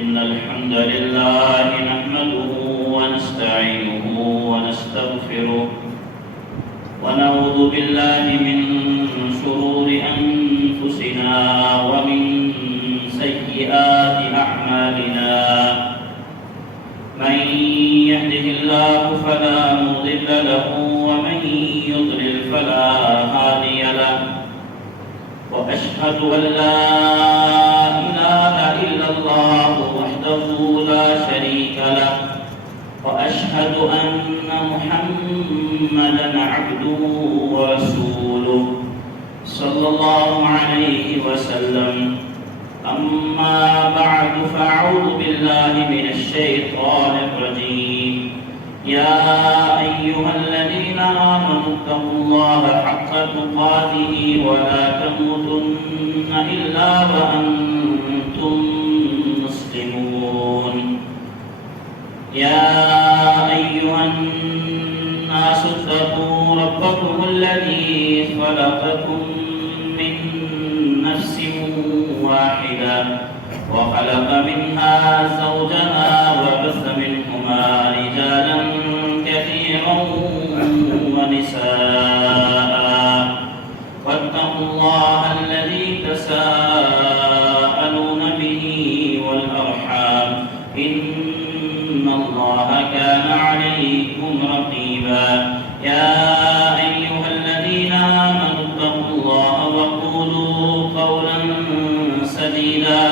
إن الحمد لله نحمده ونستعينه ونستغفره ونعوذ بالله من شرور أنفسنا ومن سيئات أعمالنا من يهده الله فلا مضل له ومن يضلل فلا هادي له وأشهد أن لا إله إلا الله وحده لا شريك له وأشهد أن محمدا عبده ورسوله صلى الله عليه وسلم أما بعد فأعوذ بالله من الشيطان الرجيم يا أيها الذين آمنوا اتقوا الله حق تقاته ولا تموتن إلا وأنتم مسلمون يا أيها الناس اتقوا ربكم الذي خلقكم من نفس واحدة وخلق منها زوجها وبث منهما رجالا كثيرا ونساء واتقوا الله الذي تساءلون به والأرحام إن الله كان عليكم رقيبا يا أيها الذين آمنوا اتقوا الله وقولوا قولا سديدا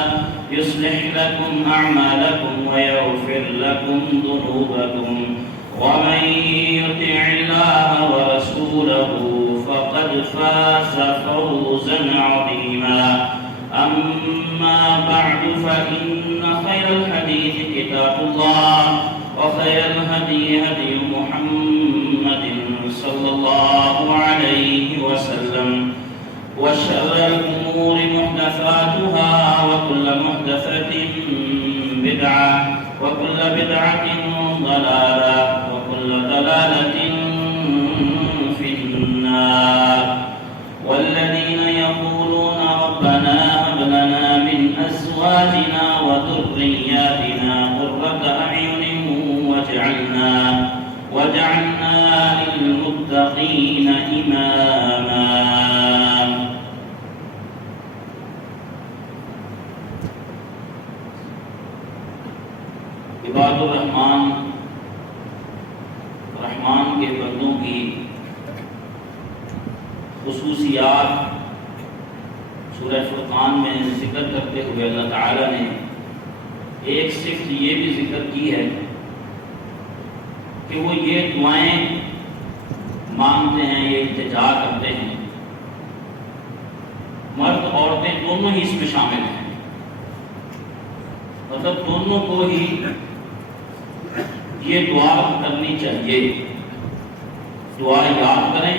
يصلح لكم أعمالكم ويغفر لكم ذنوبكم ومن يطع الله ورسوله فقد فاز فوزا عظيما أما بعد فإن خير الحديث كتاب الله وخير الهدي هدي محمد صلى الله عليه وسلم وشر الأمور محدثاتها وكل محدثة بدعة وكل بدعة ضلالة وكل ضلالة في النار والذين يقولون ربنا هب لنا من أزواجنا وذرياتنا قرة أعين واجعلنا للمتقين إماما عباد الرحمن رحمان کے بندوں کی خصوصیات سورہ فرقان میں ذکر کرتے ہوئے اللہ تعالیٰ نے ایک صفت یہ بھی ذکر کی ہے کہ وہ یہ دعائیں مانگتے ہیں، یہ التجا کرتے ہیں، مرد عورتیں دونوں ہی اس میں شامل ہیں، مطلب دونوں کو ہی یہ دعا کرنی چاہیے، دعا یاد کریں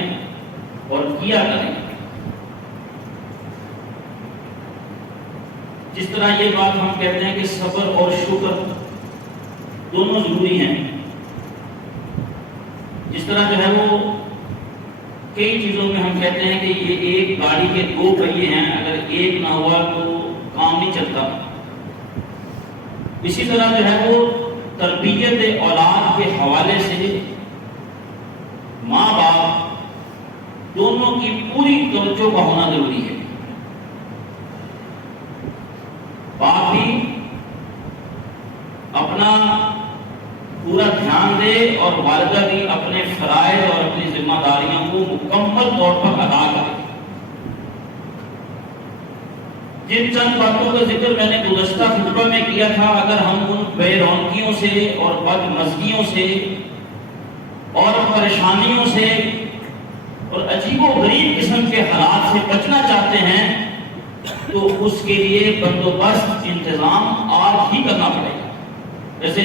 اور کیا کریں۔ جس طرح یہ بات ہم کہتے ہیں کہ صبر اور شکر دونوں ضروری ہیں، جس طرح جو ہے وہ کئی چیزوں میں ہم کہتے ہیں کہ یہ ایک گاڑی کے دو پہیے ہیں، اگر ایک نہ ہوا تو کام نہیں چلتا۔ اسی طرح جو ہے وہ تربیت اولاد کے حوالے سے ماں باپ دونوں کی پوری توجہ کا ہونا ضروری ہے۔ باپ بھی اپنا پورا دھیان دے اور والدہ بھی اپنے فرائض اور اپنی ذمہ داریوں کو مکمل طور پر ادا کرے۔ جن چند باتوں کا ذکر میں نے گزشتہ خطبہ میں کیا تھا، اگر ہم ان بے رونقیوں سے اور بدمزگیوں سے اور پریشانیوں سے اور عجیب و غریب قسم کے حالات سے بچنا چاہتے ہیں تو اس کے لیے بندوبست انتظام آج ہی کرنا پڑے گا۔ جیسے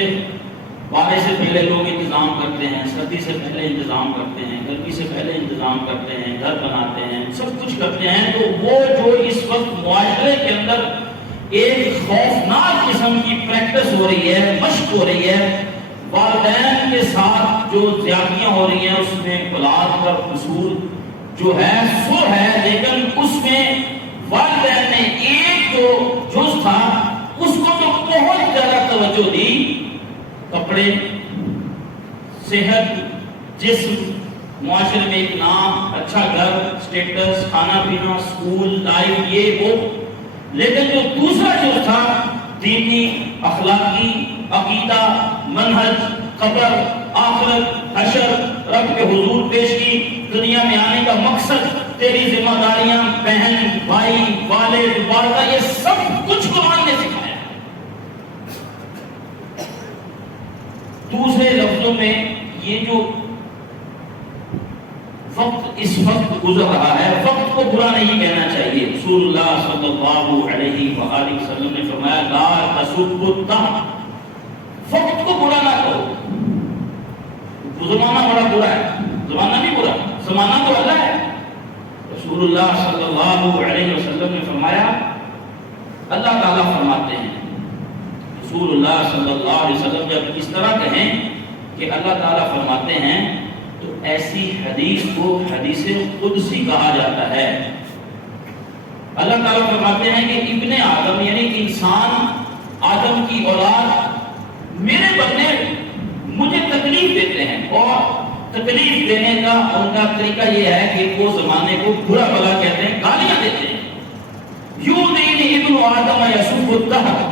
بارش سے پہلے لوگ انتظام کرتے ہیں، سردی سے پہلے انتظام کرتے ہیں، گرمی سے پہلے انتظام کرتے ہیں، گھر بناتے ہیں، سب کچھ کرتے ہیں، تو وہ جو اس وقت معاشرے کے اندر ایک خوفناک قسم کی پریکٹس ہو رہی ہے، مشق ہو رہی ہے، والدین کے ساتھ جو زیادتیاں ہو رہی ہیں، اس میں اولاد کا قصور جو ہے سو ہے، لیکن اس میں والدین نے ایک جو جز تھا اس کو تو بہت کرے، صحت، جسم، معاشرے میں ایک نام، اچھا گھر، سٹیٹس، کھانا پینا، سکول، لائف، یہ وہ، لیکن جو دوسرا جو تھا دینی، اخلاقی، عقیدہ، منہج، قبر، آخرت، حشر، رب کے حضور پیش کی، دنیا میں آنے کا مقصد، تیری ذمہ داریاں، بہن، بھائی، والد، والدہ، یہ سب کچھ قرآن نے سکھایا۔ دوسرے لفظوں میں یہ جو وقت اس وقت گزر رہا ہے، وقت کو برا نہیں کہنا چاہیے۔ رسول اللہ صلی اللہ علیہ وآلہ وسلم نے فرمایا لا تسبوا الدهر، وقت کو برا نہ کرو۔ زمانہ بڑا برا ہے، زمانہ بھی برا، زمانہ تو اللہ ہے۔ رسول اللہ صلی اللہ علیہ وسلم نے فرمایا، اللہ تعالیٰ فرماتے ہیں، رسول اللہ صلی اللہ علیہ وسلم جب اس طرح کہیں کہ اللہ تعالیٰ فرماتے ہیں تو ایسی حدیث کو حدیث قدسی کہا جاتا ہے۔ اللہ تعالیٰ فرماتے ہیں کہ ابن آدم یعنی انسان، آدم کی اولاد میرے بندے مجھے تکلیف دیتے ہیں، اور تکلیف دینے کا ان کا طریقہ یہ ہے کہ وہ زمانے کو برا بھلا کہتے ہیں، گالیاں دیتے ہیں۔ یؤذینی ابن آدم یسب الدہر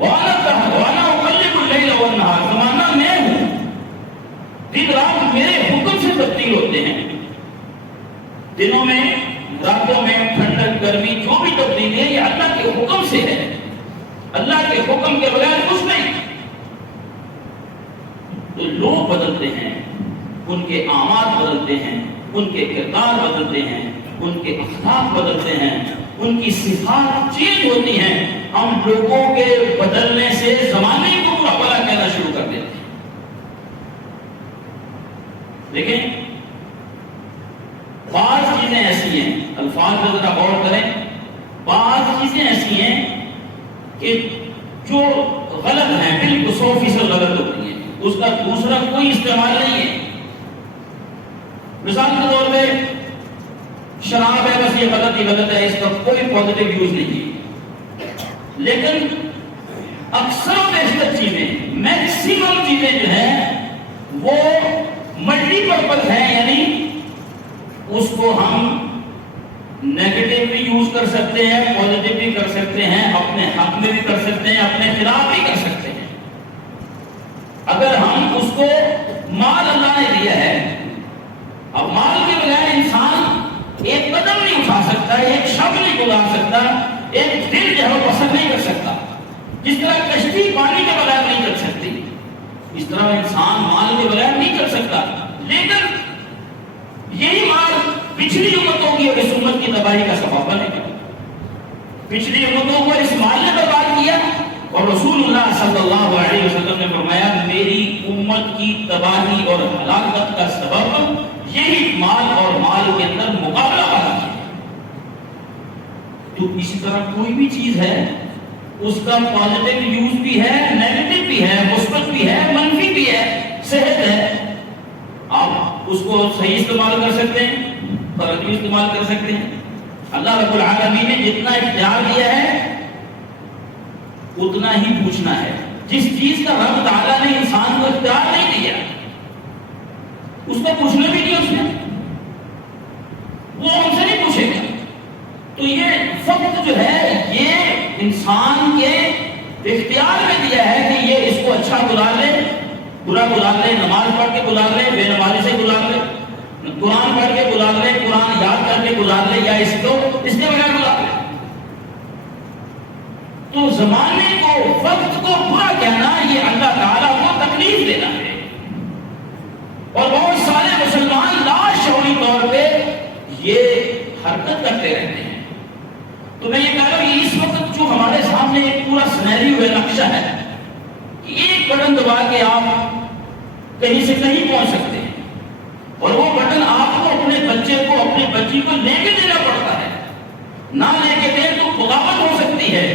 وانا الدہر وانا اقلب اللیل والنہار، زمانہ میں ہوں، دن رات میرے حکم سے تبدیل ہوتے ہیں، دنوں میں، راتوں میں، ٹھنڈک، گرمی، جو بھی تبدیلی ہے یہ اللہ کے حکم سے ہے، اللہ کے حکم کے بغیر کچھ نہیں۔ تو لوگ بدلتے ہیں، ان کے اعمال بدلتے ہیں، ان کے کردار بدلتے ہیں، ان کے اخلاق بدلتے ہیں، ان کی صفات چینج ہوتی ہیں۔ ہم لوگوں کے بدلنے سے زمانے کو برا بھلا کہنا شروع کر دیتے ہیں۔ دیکھیں بعض چیزیں ایسی ہیں، الفاظ میں ذرا غور کریں، بعض چیزیں ایسی ہیں کہ جو غلط ہیں، بالکل 100% غلط ہوتی ہیں، اس کا دوسرا کوئی استعمال نہیں ہے۔ مثال کے طور پہ شراب ہے، بس یہ غلط ہی غلط ہے، اس کا کوئی پازیٹیو یوز نہیں ہے، لیکن اکثر و بیشتر چیزیں، میکسیمم چیزیں جو ہیں وہ ملٹی پرپز ہیں، یعنی اس کو ہم نیگیٹو بھی یوز کر سکتے ہیں، پازیٹیو بھی کر سکتے ہیں، اپنے حق میں بھی کر سکتے ہیں، اپنے خلاف بھی کر سکتے ہیں۔ اگر ہم اس کو مال اللہ نے دیا ہے، اب مال کے بغیر انسان ایک قدم نہیں اٹھا سکتا، ایک شب نہیں گزار سکتا، ایک دل جو ہے بسر نہیں کر سکتا، جس طرح کشتی پانی کے بغیر نہیں چل سکتی، اس طرح انسان مال کے بغیر نہیں چل سکتا۔ لیکن یہی مال پچھلی امتوں کی اور اس امت کی تباہی کا سبب بنے گا۔ پچھلی امتوں کو اس مال نے برباد کیا، اور رسول اللہ صلی اللہ علیہ وسلم نے فرمایا میری امت کی تباہی اور ہلاکت کا سبب یہی مال اور مال کے اندر مقابلہ بازی ہے۔ تو اسی طرح کوئی بھی چیز ہے، اس کا پازیٹیو یوز بھی ہے، نیگیٹو بھی ہے، مثبت بھی ہے، منفی بھی ہے۔ صحت ہے، آپ اس کو صحیح استعمال کر سکتے ہیں، غلط بھی استعمال کر سکتے ہیں۔ اللہ رب العالمین نے جتنا اختیار دیا ہے اتنا ہی پوچھنا ہے۔ جس چیز کا رب تعالیٰ نے انسان کو اختیار نہیں دیا اس کو پوچھنا بھی نہیں، اس نے وہ ہم سے نہیں پوچھے گا۔ تو یہ وقت جو ہے یہ انسان کے اختیار میں دیا ہے کہ یہ اس کو اچھا گزار لے، برا گزار لے، نماز پڑھ کے گزار لے، بے نمازی سے گزار لے، قرآن پڑھ کے گزار لے، قرآن یاد کر کے گزار لے، یا اس کے بغیر گزار لے۔ تو زمانے کو، وقت کو برا کہنا یہ اللہ تعالیٰ کو تکلیف دینا ہے، اور بہت سارے مسلمان لاشعوری طور پہ یہ حرکت کرتے رہتے ہیں۔ تو میں یہ کہہ رہا ہوں کہ اس وقت جو ہمارے سامنے ایک پورا سینیریو ہے، نقشہ ہے کہ ایک بٹن دبا کے آپ کہیں سے کہیں پہنچ سکتے ہیں، اور وہ بٹن آپ کو اپنے بچے کو، اپنی بچی کو لے کے دینا پڑتا ہے، نہ لے کے دیں تو بغاوت ہو سکتی ہے،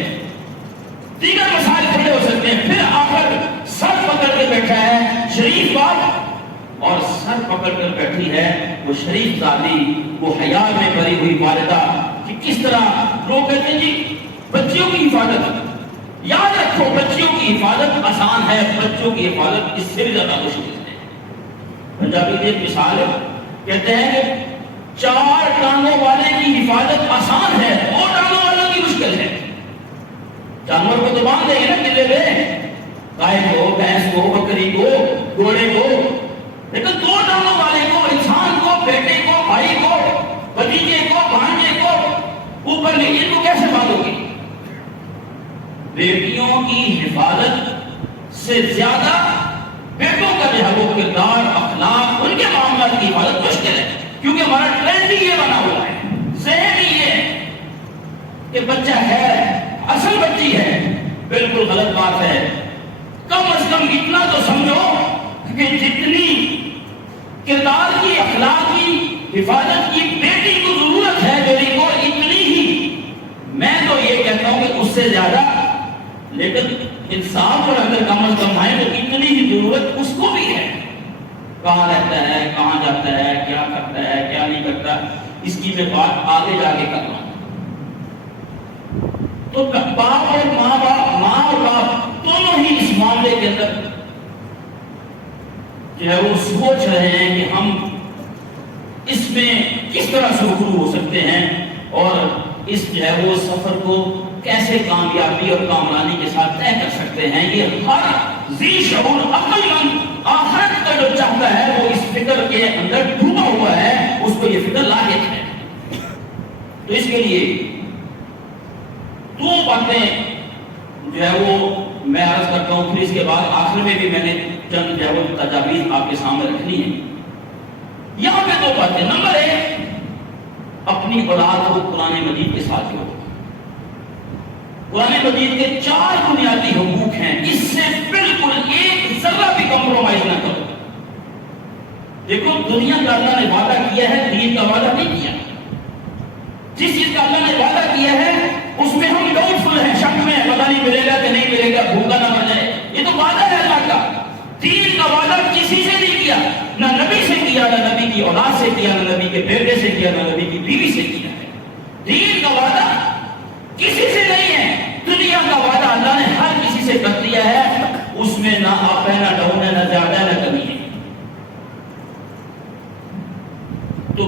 دیگر مسائل کھڑے ہو سکتے ہیں۔ پھر آخر سر پکڑ کے بیٹھا ہے شریف باپ، اور سر پکڑ کر بیٹھی ہے وہ شریف دادی، وہ حیا میں بھری ہوئی والدہ، کہ کس طرح لوگ کہتے ہیں جی بچیوں کی حفاظت، یاد رکھو بچیوں کی حفاظت آسان ہے، بچوں کی حفاظت اس سے بھی زیادہ مشکل ہے۔ پنجابی کی ایک مثال ہے، کہتے ہیں کہ 4 ٹانگوں والے کی حفاظت آسان ہے، 2 ٹانگوں والوں کی مشکل ہے۔ جانور کو تو باندھ دیں گے نا قلعے میں، گائے کو، بھینس کو، بکری کو، گھوڑے کو، لیکن 2 ٹانگوں والے کو، انسان کو، بیٹے کو، بھائی کو، بھتیجے کو، بھانجے کو اوپر لے، ان کو کیسے باندھو گے؟ بیٹیوں کی حفاظت سے زیادہ بیٹوں کا جو ہے وہ کردار، اخلاق، ان کے معاملات کی حفاظت مشکل ہے، کیونکہ ہمارا ٹرینڈ ہی یہ بنا ہوا ہے، ذہن ہی یہ ہے کہ بچہ ہے، اصل بچی ہے۔ بالکل غلط بات ہے۔ کم از کم اتنا تو سمجھو کہ جتنی کردار کی، اخلاق کی حفاظت کی بیٹی کو ضرورت ہے بیٹی کو، اتنی ہی میں تو یہ کہتا ہوں کہ اس سے زیادہ، لیکن انصاف پر اگر کم از کم ہے تو اتنی ہی ضرورت اس کو بھی ہے۔ کہاں رہتا ہے، کہاں جاتا ہے، کیا کرتا ہے، کیا نہیں کرتا، اس کی میں بات آگے جا کے کرنا۔ تو باپ اور ماں اور باپ دونوں ہی اس معاملے کے اندر جو ہے وہ سوچ رہے ہیں کہ ہم اس میں کس طرح سے روبرو ہو سکتے ہیں اور اس جو ہے وہ سفر کو کیسے کامیابی اور کامرانی کے ساتھ طے کر سکتے ہیں۔ یہ ہر ذی شعور عقل مند آخرت کا جو چاہتا ہے وہ اس فکر کے اندر ڈوبا ہوا ہے، اس کو یہ فکر لاحق ہے۔ تو اس کے لیے 2 باتیں جو ہے وہ میں عرض کرتا ہوں، پھر اس کے بعد آخر میں بھی میں نے چند جو ہے وہ تجاویز آپ کے سامنے رکھنی ہے۔ یہاں پہ 2 باتیں۔ نمبر 1، اپنی اولاد کو قرآن مجید کے ساتھ جوڑو۔ قرآن مجید کے 4 بنیادی حقوق ہیں، اس سے بالکل ایک ذرہ بھی کمپرومائز نہ کرو۔ دیکھو دنیا کا اللہ نے وعدہ کیا ہے، دین کا وعدہ نہیں کیا۔ جس چیز کا اللہ نے وعدہ کیا ہے اس میں ہم ڈاؤٹ فل ہیں، شک میں، پتہ نہیں ملے گا کہ نہیں ملے گا، بھوکا نہ مر جائے۔ یہ تو وعدہ ہے اللہ کا۔ دین کا وعدہ کسی سے نہیں کیا، نہ نبی سے کیا، نہ نبی کی اولاد سے کیا، نہ نبی کے بیٹے سے کیا، نہ نبی کی بیوی سے کیا ہے۔ دین کا وعدہ کسی سے نہیں ہے۔ دنیا کا وعدہ اللہ نے ہر کسی سے کر دیا ہے، اس میں نہ آپ ہے، نہ ڈاؤن ہے، نہ زیادہ نہ کمی ہے۔ تو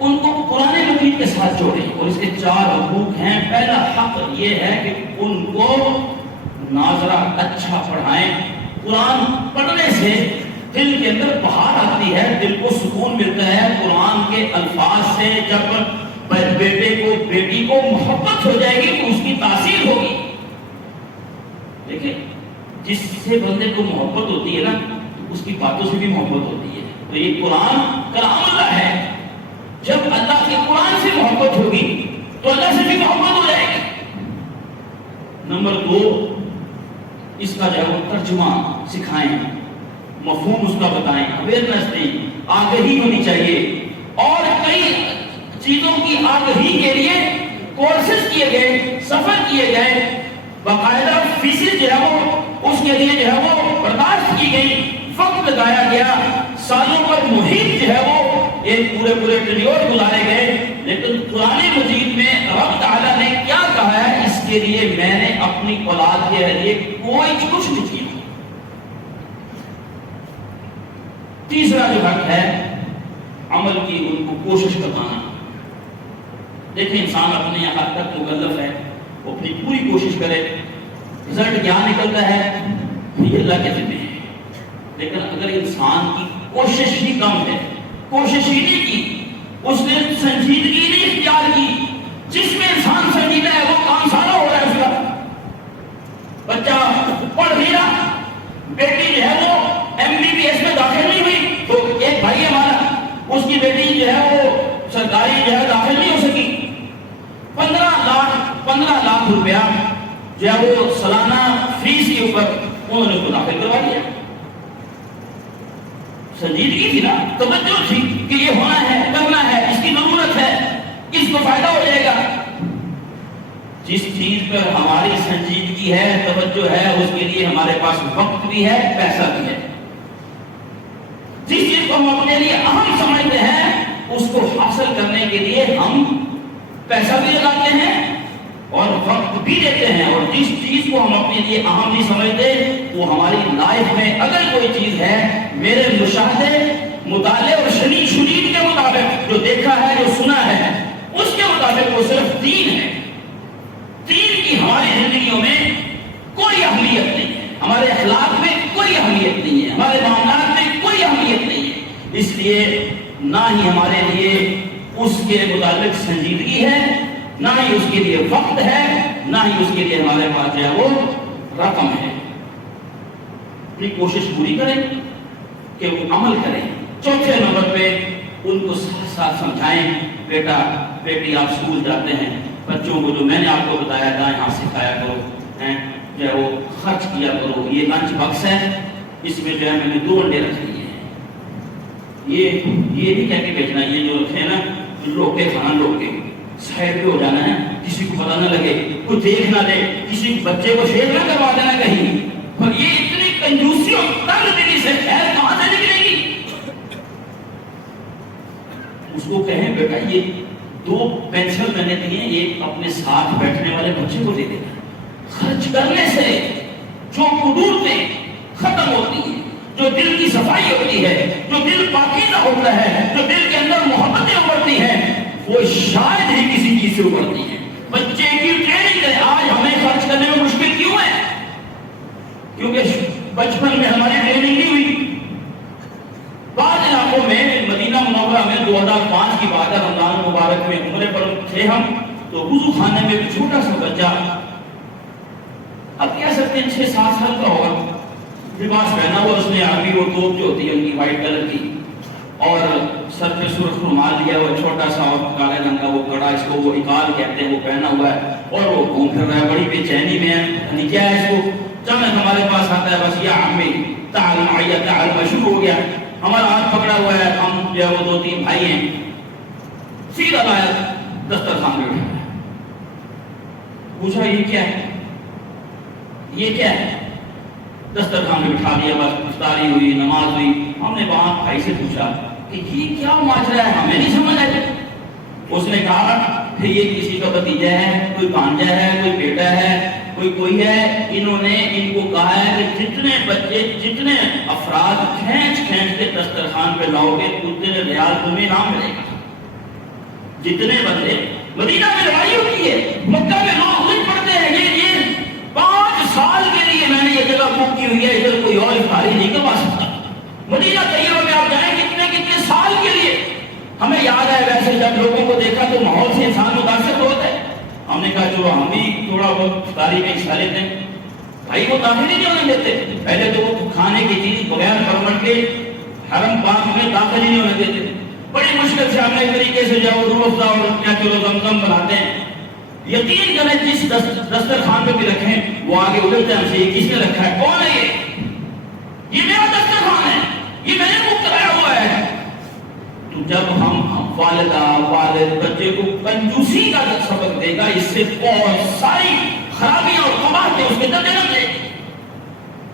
ان کو قرآن مجید کے ساتھ جوڑیں، اور اس کے 4 حقوق ہیں۔ پہلا حق یہ ہے کہ ان کو ناظرہ اچھا پڑھائیں۔ قرآن پڑھنے سے دل کے اندر بہار آتی ہے، دل کو سکون ملتا ہے قرآن کے الفاظ سے۔ جب بیٹے کو، بیٹی کو محبت ہو جائے گی تو اس کی تاثیر ہوگی۔ دیکھیں جس سے بندے کو محبت ہوتی ہے نا، اس کی باتوں سے بھی محبت ہوتی ہے۔ تو یہ قرآن کلام اللہ ہے۔ جب اللہ کے قرآن سے محبت ہوگی تو اللہ سے بھی محبت ہو جائے گی۔ نمبر 2، اس کا جو ہے ترجمہ سکھائیں، مفہوم اس کا بتائیں، اویئرنیس دیں، آگہی ہونی چاہیے۔ اور کئی چیزوں کی آگہی کے لیے کورسز کیے گئے، سفر کیے گئے، باقاعدہ فیسز جو ہے وہ اس کے لیے جو ہے وہ برداشت کی گئی، وقت لگایا گیا، سالوں پر محیط جو ہے وہ ایک پورے ٹریور گزارے گئے۔ لیکن قرآن مجید میں رب تعالیٰ نے کیا کہا ہے، اس کے لیے میں نے اپنی اولاد کے لیے کوئی کچھ نہیں کیا۔ تیسرا جو حق ہے عمل کی، ان کو کوشش کروانا۔ دیکھیں انسان اپنے حد تک مکلف ہے، وہ اپنی پوری کوشش کرے، رزلٹ کیا نکلتا ہے یہ اللہ کے ذمہ ہے۔ لیکن اگر انسان کی کوشش ہی کم ہے، کوشش ہی نہیں کی، اس نے سنجیدگی نہیں اختیار کی، جس میں انسان سنجیدہ ہے وہ کام سارا ہو رہا ہے۔ اس کا بچہ پڑھ نہیں رہا، بیٹی جو ہے وہ MBBS میں داخل نہیں ہوئی، تو ایک بھائی ہمارا، اس کی بیٹی جو ہے وہ سرکاری جو ہے داخل نہیں ہو سکی، 15 لاکھ روپیہ جو ہے وہ سالانہ فیس کے اوپر انہوں نے اس کو داخل کروا دیا۔ سنجیدگی تھی نا، توجہ تھی کہ یہ ہونا ہے، کرنا ہے، اس کی ضرورت ہے، اس کو فائدہ ہو جائے گا۔ جس چیز پر ہماری سنجیدگی ہے، توجہ ہے، اس کے لیے ہمارے پاس وقت بھی ہے، پیسہ بھی ہے۔ جس چیز کو ہم اپنے لیے اہم سمجھتے ہیں، اس کو حاصل کرنے کے لیے ہم پیسہ بھی لگاتے ہیں، اور وقت بھی دیتے ہیں، اور جس چیز کو ہم اپنے لیے اہم نہیں سمجھتے وہ ہماری لائف میں اگر کوئی چیز ہے، میرے مشاہدے، مطالعے اور شنید کے مطابق جو دیکھا ہے، جو سنا ہے، اس کے مطابق وہ صرف دین ہے۔ دین کی ہماری زندگیوں میں کوئی اہمیت نہیں ہے، ہمارے اخلاق میں کوئی اہمیت نہیں ہے، ہمارے معاملات میں کوئی اہمیت نہیں ہے۔ اس لیے نہ ہی ہمارے لیے اس کے متعلق سنجیدگی ہے، نہ ہی اس کے لیے وقت ہے، نہ ہی اس کے لیے ہمارے پاس جو ہے وہ رقم ہے۔ اپنی کوشش پوری کریں کہ وہ عمل کریں۔ چوتھے نمبر پہ ان کو ساتھ ساتھ سمجھائیں، بیٹا بیٹی آپ اسکول جاتے ہیں، بچوں کو جو میں نے آپ کو بتایا دائیں ہاتھ سکھایا کرو، جو ہے وہ خرچ کیا کرو۔ یہ لنچ باکس ہے، اس میں جو ہے میں نے 2 انڈے رکھ لیے ہیں، یہ بھی کہہ کے بیچنا، یہ جو رکھے نا لوگ کے کھانا، لوگ کے سائڈ پہ ہو جانا ہے، کسی کو پتہ نہ لگے، کوئی دیکھ نہ دے، کسی بچے کو شیئر نہ کروا دینا کہیں۔ اور یہ اتنی کنجوسی اور تنگ دلی سے خیر کہاں سے نکلے گی؟ اس کو کہیں بیٹا یہ 2 پینسل میں نے دیے، یہ اپنے ساتھ بیٹھنے والے بچے کو دے دینا۔ خرچ کرنے سے جو قدورتیں ختم ہوتی ہیں، جو دل کی صفائی ہوتی ہے، جو دل پاکیزہ ہوتا ہے، جو دل کے اندر محبتیں ابھرتی ہیں، وہ شاید ہی کسی چیز سے ابھرتی ہیں۔ بچے کی ٹریننگ ہے۔ آج ہمیں خرچ کرنے میں مشکل کیوں ہے؟ کیونکہ بچپن میں ہماری ٹریننگ نہیں ہوئی۔ بعض علاقوں میں مدینہ منورہ میں 2005 کی بات ہے، رمضان مبارک میں عمرے پر تھے ہم، تو وضو خانے میں ایک چھوٹا سا بچہ، اب کہہ سکتے ہیں 6-7 سال کا ہوگا، لباس پہنا ہوا اس نے عربی اور توپ جو ہوتی ہے ان کی وائٹ کلر کی، اور سر پہ سرخ رومال لیا ہوا چھوٹا سا اور کالے رنگ کا وہ کڑا، اس کو وہ اقال کہتے ہیں، وہ پہنا ہوا ہے اور وہ گھوم پھر رہا ہے، بڑی بے چینی میں ہے، یعنی کیا ہے اس کو اچانک ہمارے پاس آتا ہے، بس یا عمی تعال معیہ تعال، شروع ہو گیا، ہمارا ہاتھ پکڑا ہوا ہے، ہم جو ہے وہ 2-3 بھائی ہیں، سیدھا لایا دسترخوان پہ بیٹھا، پوچھا یہ کیا ہے؟ یہ کیا ہے؟ دسترخوان میں بٹھا دیا، بس افطاری ہوئی، نماز ہوئی۔ ہم نے وہاں بھائی سے پوچھا کہ یہ کیا ماجرا ہے، ہمیں نہیں سمجھ آیا۔ اس نے کہا کہ یہ کسی کا بھتیجا ہے، کوئی بھانجا ہے، کوئی بیٹا ہے، کوئی ہے، انہوں نے ان کو کہا ہے کہ جتنے بچے، جتنے افراد کھینچ کے دسترخوان پہ لاؤ گے اتنے ریال تمہیں نام ملے گا۔ جتنے بندے مدینہ میں لڑائی ہوتی ہے، مکہ میں لوگ خود پڑھتے ہیں، یہ 5 سال کے لیے میں نے یہ جگہ بک کی ہوئی ہے، ادھر کوئی اور افطاری نہیں کروا سکتا۔ مدینہ طیبہ میں آپ جائیں کتنے سال کے لیے۔ ہمیں یاد ہے ویسے جب لوگوں کو دیکھا تو ماحول سے انسان متاثر ہوتا ہے، ہم نے کہا چلو ہم بھی تھوڑا بہت افطاری میں حصہ لیتے ہیں۔ بھائی وہ داخل ہی نہیں ہونے دیتے، پہلے تو وہ کھانے کی چیز بغیر پرمٹ کے حرم پاک میں داخل ہی نہیں ہونے دیتے، بڑی مشکل سے ہم نے ایک طریقے سے جاؤ روح افزا اور کیا چلو زمزم بناتے ہیں۔ یقین کریں جس دسترخوان پہ بھی رکھیں وہ آگے ادھرتے ہیں ہم سے، یہ کس نے رکھا ہے، کون ہے یہ میرا دسترخوان ہے، یہ میں نے بک کرایا ہوا ہے۔ تو جب ہم والدہ والد بچے کو کنجوسی کا سبق دے گا، اس سے بہت ساری خرابیاں اور قباحتیں اس کے اندر جنم لے گی۔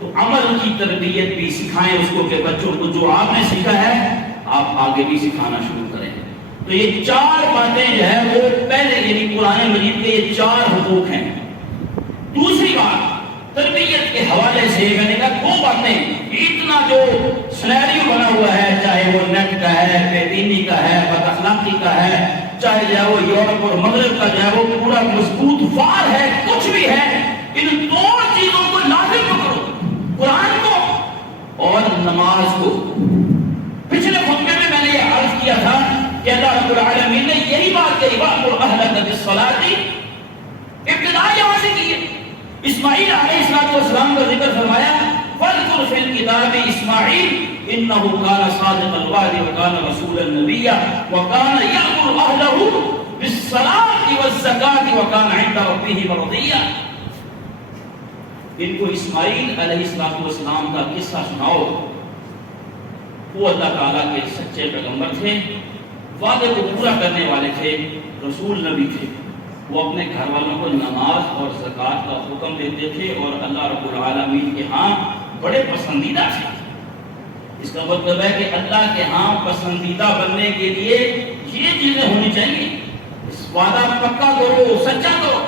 تو عمل کی تربیت بھی سکھائیں اس کو کہ بچوں کو جو آپ نے سیکھا ہے آپ آگے بھی سکھانا شروع کریں۔ تو یہ 4 باتیں جو ہے وہ پہلے یعنی قرآن مجید کے یہ 4 حقوق ہیں۔ دوسری بات تربیت کے حوالے سے میں نے کہا 2 باتیں، اتنا جو سینیریو بنا ہوا ہے، چاہے وہ نیٹ کا ہے، بے دینی کا ہے، بد اخلاقی کا ہے، چاہے جو ہے وہ یورپ اور مغرب کا جو ہے وہ پورا مضبوط وار ہے، کچھ بھی ہے، ان 2 چیزوں کو لازم پکڑو، قرآن کو اور نماز کو۔ پچھلے خطبے میں نے یہ عرض کیا تھا کہ اللہ رب العالمین نے یہی بات کہی، وَأْمُرْ أَهْلَكَ بِالصَّلَاةِ، ابتدا یہاں سے کی ہے۔ اسماعیل علیہ السلام کا ذکر فرمایا، وَاذْكُرْ فِي الْكِتَابِ إِسْمَاعِيلَ إِنَّهُ كَانَ صَادِقَ الْوَعْدِ وَكَانَ رَسُولًا نَبِيًّا وَكَانَ يَأْمُرُ أَهْلَهُ بِالصَّلَاةِ وَالزَّكَاةِ وَكَانَ عِندَ رَبِّهِ مَرْضِيًّا۔ ان کو اسماعیل علیہ السلام کا قصہ سناؤ۔ وہ اللہ تعالیٰ کے سچے پیغمبر تھے، وعدے کو پورا کرنے والے تھے، رسول نبی تھے۔ وہ اپنے گھر والوں کو نماز اور زکوٰۃ کا حکم دیتے تھے اور اللہ رب العالمین کے ہاں بڑے پسندیدہ تھے۔ اس کا مطلب ہے کہ اللہ کے ہاں پسندیدہ بننے کے لیے یہ چیزیں ہونی چاہیے، اس وعدہ پکا کرو، سچا کرو،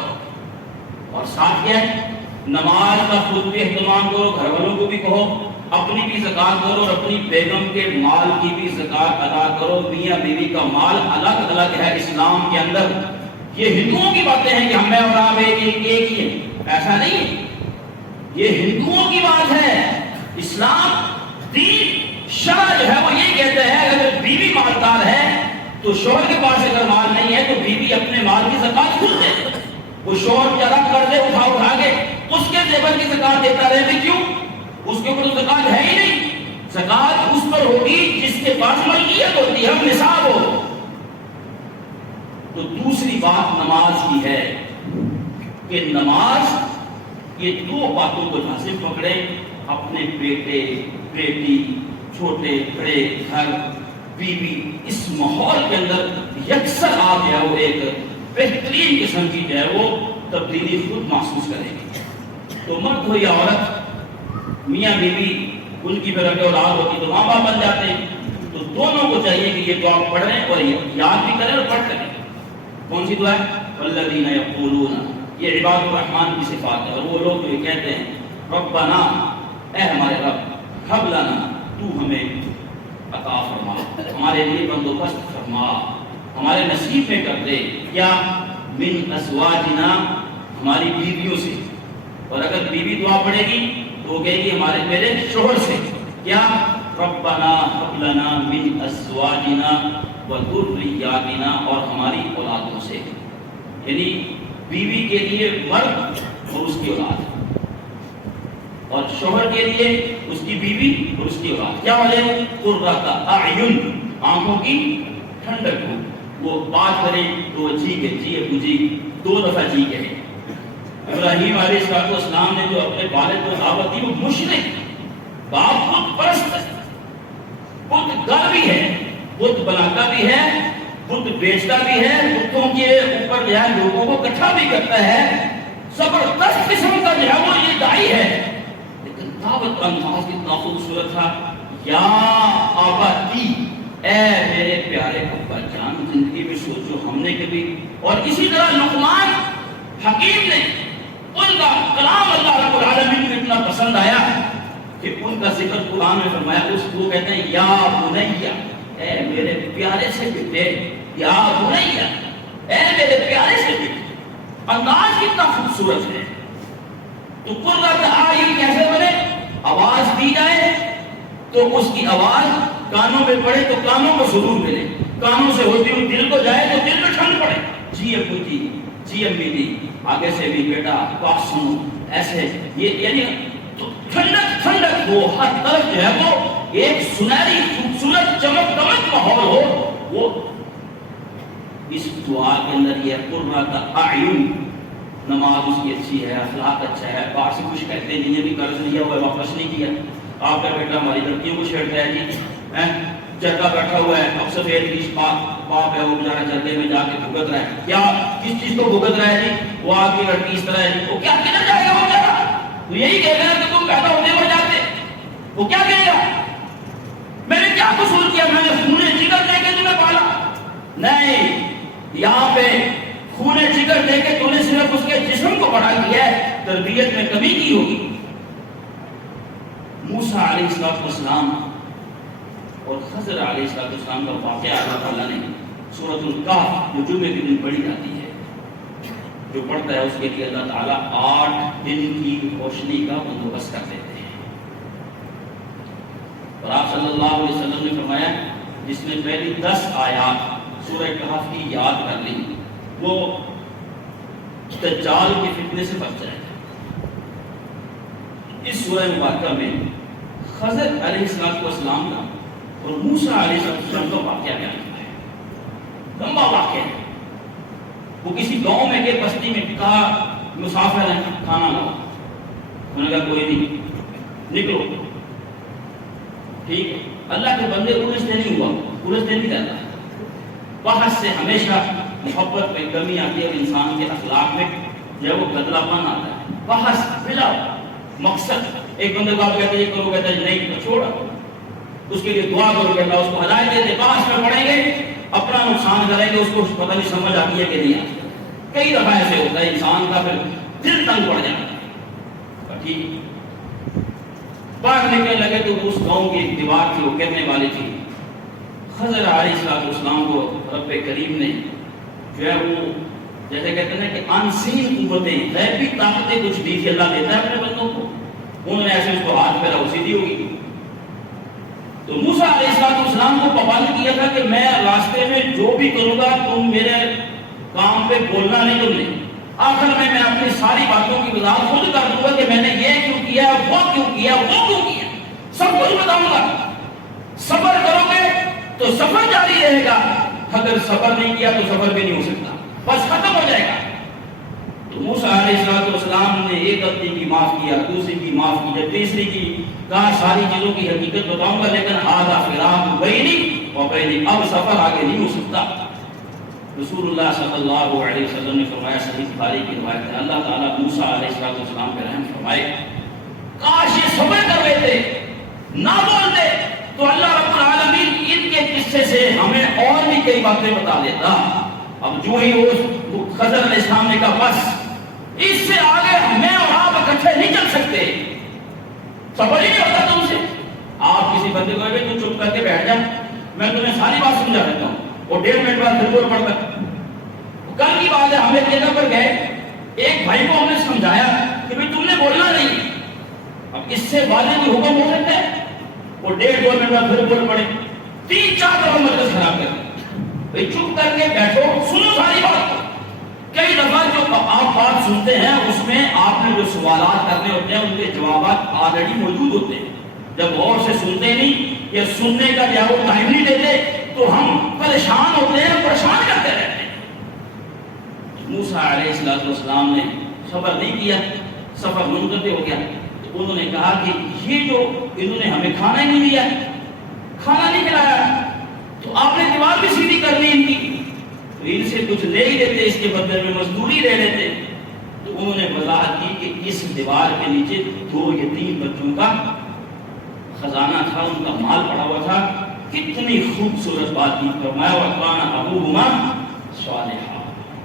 ساتھ کیا ہے؟ نماز کا خود بھی اہتمام کرو، گھر والوں کو بھی کہو، اپنی بھی زکات کرو اور اپنی بیگم کے مال کی بھی زکات ادا کرو۔ میاں بیوی کا مال الگ الگ ہے اسلام کے اندر۔ یہ ہندوؤں کی باتیں ہیں کہ ہم میں اور آپ ایک ہی ہیں، ایسا نہیں ہے، یہ ہندوؤں کی بات ہے۔ اسلام دین شرع جو ہے وہ یہ کہتا ہے اگر بیوی مالدار ہے تو شوہر کے پاس اگر مال نہیں ہے تو بیوی اپنے مال کی زکات خود دے۔ وہ شوہر ذرا قرضے اٹھا کے اس کے زیور کی زکات دیتا رہے بھی کیوں؟ اس کے اوپر تو زکات ہے ہی نہیں۔ زکات اس پر ہوگی جس کے پاس ملکیت ہوتی ہے، نصاب ہو۔ تو دوسری بات نماز کی ہے کہ نماز یہ دو باتوں کو جہاں سے پکڑے، اپنے بیٹے بیٹی چھوٹے بڑے گھر بیوی اس ماحول کے اندر یکسر آ گیا، وہ ایک بہترین قسم کی جو ہے وہ تبدیلی خود محسوس کرے گی۔ تو مرد ہو یا عورت، میاں بیوی، ان کی پھر اگر اولاد ہوتی تو ماں باپ بن جاتے ہیں، تو دونوں کو چاہیے کہ یہ دعا پڑھیں اور یاد بھی کریں اور پڑھ کریں۔ کون سی دعا ہے؟ والذین یقولون، یہ عباد الرحمن کی صفات ہے، اور وہ لوگ جو یہ کہتے ہیں ربنا، اے ہمارے رب، ہب لنا، تو ہمیں عطا فرما، ہمارے لیے بندوبست فرما، ہمارے نصیب میں کر دے، کیا؟ من ازواجنا، ہماری بیویوں سے۔ اور اگر بیوی دعا پڑھے گی تو وہ کہے گی ہمارے میرے شوہر سے، کیا؟ ربنا ہب لنا من ازواجنا وذریاتنا، اور ہماری اولادوں سے، یعنی بیوی کے لیے مرد اور اس کی اولاد، اور شوہر کے لیے اس کی بیوی اور اس کی اولاد۔ کیا وجہ ہے؟ قرۃ اعین، آنکھوں کی ٹھنڈک ہو، وہ بات کرے تو جی کے جی ابو جی، دو دفعہ جی کہے۔ ابراہیم علیہ السلام نے جو اپنے والد کو دعوت دی، وہ مشرک باپ بت پرست ہے، بت گر بھی ہے، بت بناتا بھی ہے، بت بیچتا بھی ہے، بتوں کے اوپر جو ہے لوگوں کو اکٹھا بھی کرتا ہے، زبردست قسم کا جو ہے وہ یہ داعی ہے۔ لیکن دعوت کا انداز کتنا خوبصورت تھا، یا آباتی، اے میرے پیارے ابا جان، زندگی میں سوچو ہم نے کبھی، اور اسی طرح لقمان حکیم نے، ان کا کلام اللہ رب العالمین کو اتنا پسند آیا کہ ان کا ذکر قرآن میں فرمایا، اس کو کہتے ہیں یا بنیا، اے میرے پیارے سے بیٹے، یا بنیا، اے میرے پیارے سے بیٹے۔ انداز کتنا خوبصورت ہے۔ تو قرۃ اعین کیسے بنے؟ آواز دی جائے تو اس کی آواز کانوں میں پڑے تو کانوں کو سرور ملے، کانوں سے ہوتی ہوئی دل کو جائے تو دل میں ٹھنڈ پڑے، جی ابو جی، جی امی جی، آگے سے بھی بیٹا بات سنو، ایسے یہ یعنی تو ٹھنڈک ٹھنڈک ہو، ہر طرف جو ہے وہ ایک سنہری خوبصورت چمک دمک ماحول ہو۔ وہ اس دعا کے اندر یہ قرۃ اعین، نماز اس کی اچھی ہے، اخلاق اچھا ہے، باہر سے کچھ کہتے نہیں ہے، بھی قرض لیا ہوا ہے واپس نہیں کیا، آپ کا بیٹا ہماری لڑکیوں کو چھیڑتا ہے جی، جگہ بیٹھا ہوا ہے، اب سفید ریش باپ ہے، وہ بیچارہ جردے میں جا کے بھگت رہا ہے، کیا کس چیز کو بھگت رہا ہے جی؟ وہ آپ کی لڑکی اس طرح ہے جی، وہ کیا کدھر جائے گا؟ وہ بیچارہ تو یہی کہہ رہا ہے کہ تم پیدا ہوتے ہو جاتے، وہ کیا کہے گا؟ میں نے کیا قصور کیا؟ میں نے خون جگر دے کے تمہیں پالا؟ نہیں، یہاں پہ خون جگر دے کے تم نے صرف اس کے جسم کو بڑا کیا ہے، تربیت میں کمی کی ہوگی۔ موسیٰ علیہ السلام اور خضر علیہ السلام کا واقعہ اللہ تعالیٰ نے سورۃ الکہف جو جمعے کے دن پڑھی جاتی ہے، جو پڑھتا ہے اس کے لیے اللہ تعالیٰ 8 دن کی روشنی کا بندوبست کر دیتے ہیں۔ اور آپ صلی اللہ علیہ وسلم نے فرمایا جس نے پہلی 10 آیات سورہ کہف کی یاد کر لی وہ دجال کے فتنے سے بچ جائے گا۔ اس سورہ مبارکہ میں خضر علیہ السلام کا اور موسیٰ علیہ السلام کا واقعہ بیان کیا ہے، لمبا واقعہ ہے۔ وہ کسی گاؤں میں گئے، بستی میں، کہا مسافر ہیں، کھانا لاؤ، انہوں نے کہا کوئی نہیں، نکلو، ٹھیک ہے۔ اللہ کے بندے الجھتے نہیں ہوا، الجھتے نہیں رہتا، بحث سے ہمیشہ محبت میں کمی آتی ہے اور انسان کے اخلاق میں جو ہے وہ گدلا پن آتا ہے، بحث بلا مقصد۔ ایک بندے کو آپ کہتے ہیں یہ کرو، کہتا ہے نہیں تو چھوڑا، اس کے لیے دعا کرو کہ اللہ اس کو ہدایت دے دے، بحث میں پڑیں گے، اپنا نقصان کریں گے، اس کو پتہ نہیں سمجھ آتی ہے کہ نہیں آتی۔ کئی دفعہ ایسے ہوتا ہے انسان کا، پھر دل تنگ پڑ جاتا ٹھیک باہر نکلنے لگے تو اس قوم کی ایک دیوار تھی وہ کہنے والی تھی خضر علیہ السلام کو رب کریم نے جو ہے وہ جیسے کہتے ہیں کہ انسین قوتیں غیبی طاقتیں کچھ دی تھی اللہ دیتا ہے اپنے بندوں کو انہوں نے ایسے اس کو ہاتھ پہ رسی دی ہوگی تو موسیٰ علیہ السلام کو پابند کیا تھا کہ میں راستے میں جو بھی کروں گا تم میرے کام پہ بولنا نہیں تم نے آخر میں اپنی ساری باتوں کی وضاحت خود کر دوں گا کہ میں نے یہ کیوں کیا وہ کیوں کیا وہ کیوں کیا سب کچھ بتاؤں گا صبر کرو گے تو سفر جاری رہے گا اگر صبر نہیں کیا تو سفر بھی نہیں ہو سکتا بس ختم ہو جائے گا تو موسیٰ علیہ السلام نے ایک غلطی کی معاف کیا دوسری کی معاف کی جب تیسری کی کہا ساری چیزوں کی حقیقت بتاؤں گا لیکن ھذا فراق بینی و بینک اب سفر آگے نہیں ہو سکتا رسول اللہ صلی اللہ علیہ وسلم نے فرمایا صحیح بخاری کی روایت ہے اللہ تعالیٰ موسیٰ علیہ السلام پہ رحم فرمائے کاش یہ صبر کر لیتے نہ بولتے تو اللہ رب العالمین ان کے قصے سے ہمیں اور بھی کئی باتیں بتا دیتا اب جو ہی وہ خضر علیہ السلام نے کہا بس اس سے آگے ہمیں اور آپ اکٹھے نہیں چل سکتے صبر ہی نہیں ہوتا تم سے آپ کسی بندے کو تو چپ کر کے بیٹھ جائیں میں تمہیں ساری بات سمجھا دیتا ہوں اور 1.5 منٹ بعد پھر بول پڑتا کل کی بات ہے ہمیں جگہ پر گئے ایک بھائی کو ہم نے سمجھایا کہ بھئی تم نے بولنا نہیں اب اس سے والے کی حکم ہو سکتا ہے وہ 1.5-2 منٹ بعد پھر بول پڑے 3-4 دفعہ مجلس خراب کر بھئی چپ کر کے بیٹھو سنو ساری بات کئی دفعہ جو آپ بات سنتے ہیں اس میں آپ نے جو سوالات کرنے ہوتے ہیں ان کے جوابات آلریڈی موجود ہوتے ہیں جب غور سے سنتے نہیں یا سننے کا یا وہ ٹائم نہیں دیتے تو ہم پریشان ہوتے ہیں پریشان کرتے رہتے ہیں موسیٰ علیہ السلام نے صبر نہیں کیا سفر منقطع ہو گیا تو انہوں نے کہا کہ یہ جو انہوں نے ہمیں کھانا ہی نہیں دیا کھانا نہیں کھلایا تو آپ نے دیوار بھی سیدھی کرنی ان کی تو ان سے کچھ لے ہی لیتے اس کے بدلے میں مزدوری لے لیتے تو انہوں نے وضاحت کی کہ اس دیوار کے نیچے 2 یتیم بچوں کا خزانہ تھا ان کا مال پڑا ہوا تھا کتنی خوبصورت بات کی فرمایا وَكَانَ أَبُوهُمَا صَالِحًا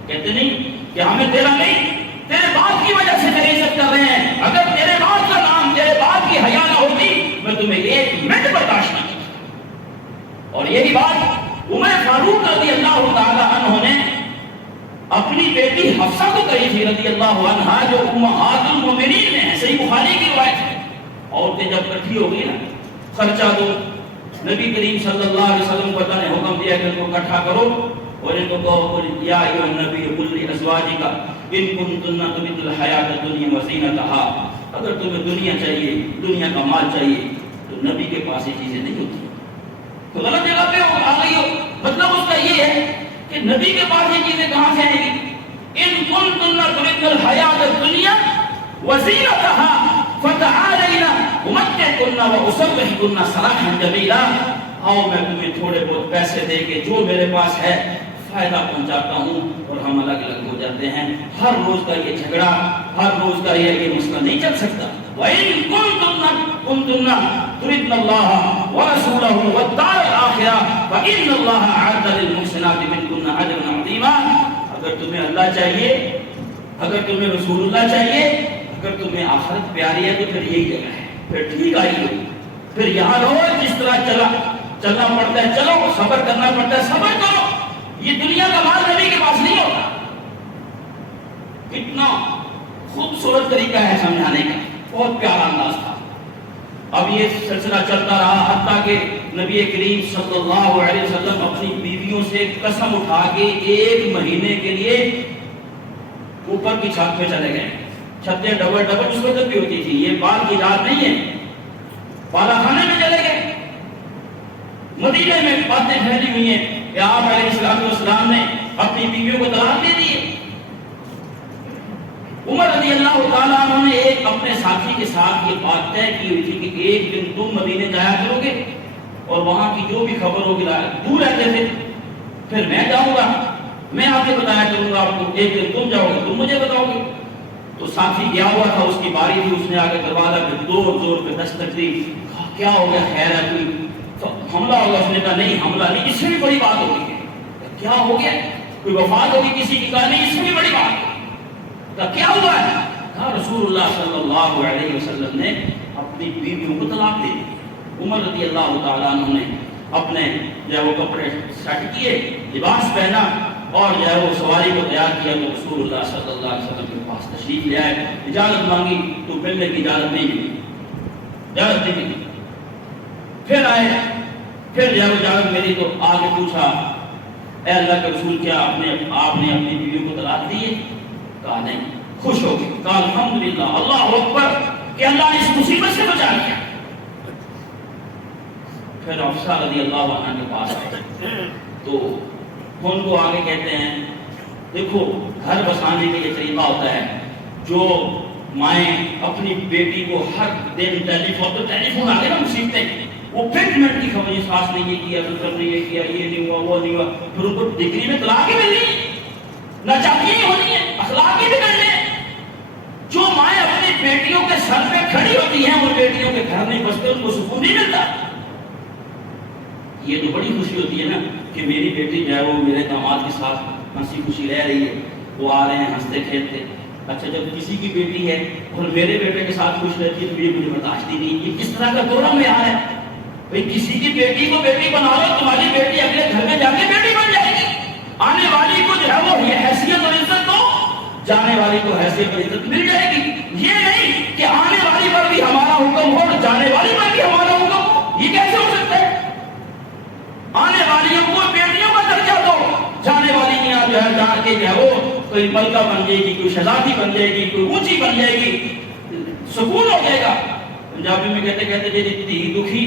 کہتے نہیں کہ ہمیں تیرا نہیں تیرے باپ کی وجہ سے تیری عزت کر رہے ہیں اگر تیرے باپ کا نام تیرے باپ کی حیا نہ ہوتی میں تمہیں 1 منٹ برداشت نہ کرتا اور یہی بات عمر فاروق رضی اللہ تعالی عنہ نے اپنی بیٹی حفصہ کو کہی تھی رضی اللہ عنہا جو امہات المومنین میں ہے صحیح بخاری کی روایت ہے عورتیں جب اکٹھی ہو گئی نا خرچہ دو نبی کریم صلی اللہ علیہ وسلم کو نے حکم دیا کہ ان کو اکٹھا کرو اور ان کو کہو یا ایھا النبی قل لازواجک ان کنتن تريدن الحیات الدنیا وزینتها اگر تمہیں دنیا چاہیے دنیا کا مال چاہیے تو نبی کے پاس یہ چیزیں نہیں ہوتی تو غلط جگہ پہ آ گئی ہو مطلب اس کا یہ ہے کہ نبی کے پاس یہ چیزیں کہاں سے آئیں گی ان کنتن تريدن الحیات الدنیا وزینتها فتعالينا امتعكن واسرحكن سراحا جميلا آؤ میں تمہیں تھوڑے بہت پیسے دے کے جو میرے پاس ہے فائدہ پہنچاتا ہوں اور ہم الگ الگ ہو جاتے ہیں ہر روز کا یہ جھگڑا ہر روز کا یہ مسئلہ نہیں چل سکتا وَإِن كُنتُنَّ تُرِدْنَ اللَّهَ وَرَسُولَهُ وَالدَّارَ الْآخِرَةَ فَإِنَّ اللَّهَ أَعَدَّ لِلْمُحْسِنَاتِ مِنكُنَّ أَجْرًا عَظِيمًا اگر تمہیں اللہ چاہیے اگر تمہیں رسول اللہ چاہیے اگر تمہیں آخرت پیاری ہے تو پھر یہی جگہ ہے پھر ٹھیک آئی ہو پھر یہاں رہو جس طرح چلنا پڑتا ہے چلو صبر کرنا پڑتا ہے صبر کرو یہ دنیا کا مال نبی کے پاس نہیں ہوتا کتنا خوبصورت طریقہ ہے سمجھانے کا بہت پیارا انداز تھا اب یہ سلسلہ چلتا رہا حتیٰ کہ نبی کریم صلی اللہ علیہ وسلم اپنی بیویوں سے قسم اٹھا کے 1 مہینے کے لیے اوپر کی چھت پہ چلے گئے چھتیں ڈبل اس وقت بھی ہوتی تھی یہ بات کی رات نہیں ہے بالا خانے میں چلے گئے مدینے میں باتیں پھیلی ہوئی ہیں کہ آپ علیہ السلام نے اپنی بیویوں کو طلاق دے دیے عمر رضی اللہ تعالیٰ عنہ نے ایک اپنے ساتھی کے ساتھ یہ بات طے کی ہوئی تھی کہ ایک دن تم مدینے جایا کرو گے اور وہاں کی جو بھی خبر ہوگی دور رہتے تھے پھر میں جاؤں گا میں آپ کو بتایا کروں گا آپ کو ایک دن تم جاؤ گے تم مجھے بتاؤ گے تو ساتھی گیا ہوا تھا اس کی باری تھی اس نے آگے دروازہ پہ زور پہ دستک دی کیا ہو گیا خیر ہے کوئی حملہ ہوگا اس نے کہا نہیں حملہ نہیں اس سے بھی بڑی بات ہوگی کیا ہو گیا کوئی وفات ہوگی کسی کی کہا نہیں اس سے بھی بڑی بات تو کیا ہوا ہے؟ کہا رسول اللہ صلی اللہ علیہ وسلم نے اپنی بیویوں کو طلاق دے دی. عمر رضی اللہ تعالیٰ عنہ نے اپنے جو ہے وہ کپڑے سیٹ کیے، لباس پہنا اور جو ہے وہ سواری کو تیار کیا تو رسول اللہ صلی اللہ علیہ وسلم کے پاس تشریف لے آئے. اجازت مانگی تو ملنے کی اجازت نہیں ملی، اجازت نہیں ملی. پھر آئے، پھر جو ہے وہ اجازت ملی تو آگے پوچھا اے اللہ کے رسول کیا آپ نے اپنی بیویوں کو طلاق دی ہے؟ کہا نہیں. خوش ہو گئے، کہا الحمدللہ، اللہ اکبر کہ اللہ نے اس مصیبت سے بچا لیا. پھر حفصہ رضی اللہ عنہ کے پاس آئے تو ان کو آگے کہتے ہیں دیکھو گھر بسانے کا یہ طریقہ ہوتا ہے، جو مائیں اپنی بیٹی کو ہر دن ٹیلیفون آ گئے نا مصیبتیں، وہ 5 منٹ کی خبر، ساس نے یہ کیا، سسر نے یہ کیا، یہ نہیں ہوا، وہ نہیں ہوا، پھر ان کو ڈگری میں طلاق ہی ملنی ہے، نہ چاہیے ہی ہونی ہے، اخلاق ہی بگڑنے. جو مائیں اپنی بیٹیوں کے سر پہ کھڑی ہوتی ہیں وہ بیٹیوں کے گھر نہیں بستے، ان کو سکون نہیں ملتا. یہ تو بڑی خوشی ہوتی ہے نا کہ میری بیٹی جو ہے وہ میرے داماد کے ساتھ ہنسی خوشی رہ رہی ہے، وہ آ رہے ہیں ہنستے کھیلتے. اچھا جب کسی کی بیٹی ہے اور میرے بیٹے کے ساتھ خوش رہتی ہے تو یہ مجھے برداشت ہی نہیں. یہ کس طرح کا دورہ میں آ ہے بھائی؟ کسی کی بیٹی کو بیٹی بنا لو، تمہاری بیٹی اگلے گھر میں جا کے بیٹی بن جائے گی. آنے والی کو جو ہے وہ یہ حیثیت اور عزت دو، جانے والی کو حیثیت اور عزت مل جائے گی. یہ نہیں کہ آنے والی پر بھی ہمارا حکم ہو اور جانے والی پر بھی ہمارا حکم ہو. یہ کیسے ہو سکتا ہے؟ آنے والیوں کو بیٹیوں کا درجہ دو، جانے والی یہاں جو ہے جان کے جو ہے وہ کوئی ملکہ بن جائے گی، کوئی شہزادی بن جائے گی، کوئی اونچی بن جائے گی، سکون ہو جائے گا. پنجابی میں کہتے کہتے جی دھی دکھی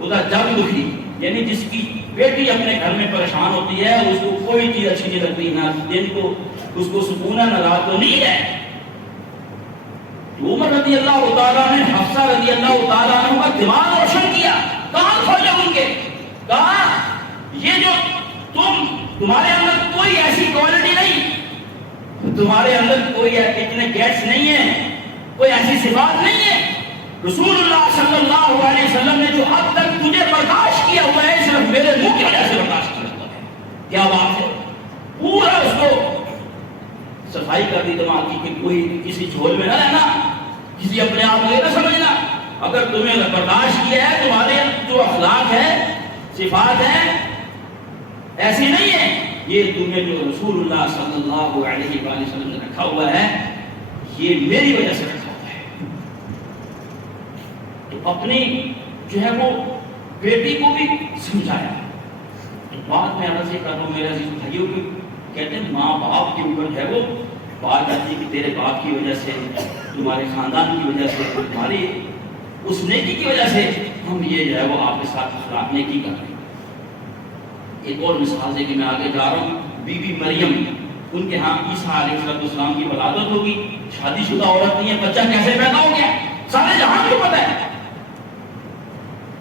ادا جگ دکھی، یعنی جس کی بیٹی اپنے گھر میں پریشان ہوتی ہے اس کو کوئی چیز اچھی نہیں لگتی، نہ دن کو اس کو سکون ہے نہ رات کو نیند ہے. عمر رضی اللہ تعالیٰ نے حفصہ رضی اللہ تعالیٰ عنہ کا دماغ روشن کیا، کان کھولے ان کے، کہا یہ جو تمہارے اندر کوئی ایسی کوالٹی نہیں، تمہارے اندر کوئی اتنے گیٹس نہیں ہیں، کوئی ایسی صفات نہیں ہے. رسول اللہ صلی اللہ علیہ وسلم نے جو اب تک تجھے برداشت کیا ہوا ہے صرف میرے منہ کی وجہ سے برداشت کیا ہوا ہے. کیا بات ہے؟ پورا اس کو صفائی کر دی دماغ کی کہ کوئی کسی جھول میں نہ رہنا، کسی اپنے آپ کو نہ سمجھنا. اگر تمہیں برداشت کیا ہے، تمہارے جو اخلاق ہے، صفات ہیں، ایسی نہیں ہے، یہ تمہیں جو رسول اللہ صلی اللہ علیہ وآلہ وسلم نے رکھا ہوا ہے یہ میری وجہ سے رکھا ہوا ہے. تو اپنی جو ہے وہ بیٹی کو بھی سمجھایا. بات میں عرض کر رہا ہوں میرے عزیز بھائیوں کی، کہتے ہیں ماں باپ کے اوپر جو ہے وہ بات آتی ہے کہ تیرے باپ کی وجہ سے، تمہارے خاندان کی وجہ سے، تمہاری اس نیکی کی وجہ سے ہم یہ جو ہے وہ آپ کے ساتھ اخلاق نیکی کر رہے ہیں. ایک اور مثال ہے کہ میں آگے جا رہا ہوں، بی بی مریم، ان کے ہاں عیسیٰ علیہ السلام کی ولادت ہوگی، شادی شدہ عورت نہیں ہے، بچہ کیسے پیدا ہو گیا سارے جہان کو پتہ ہے.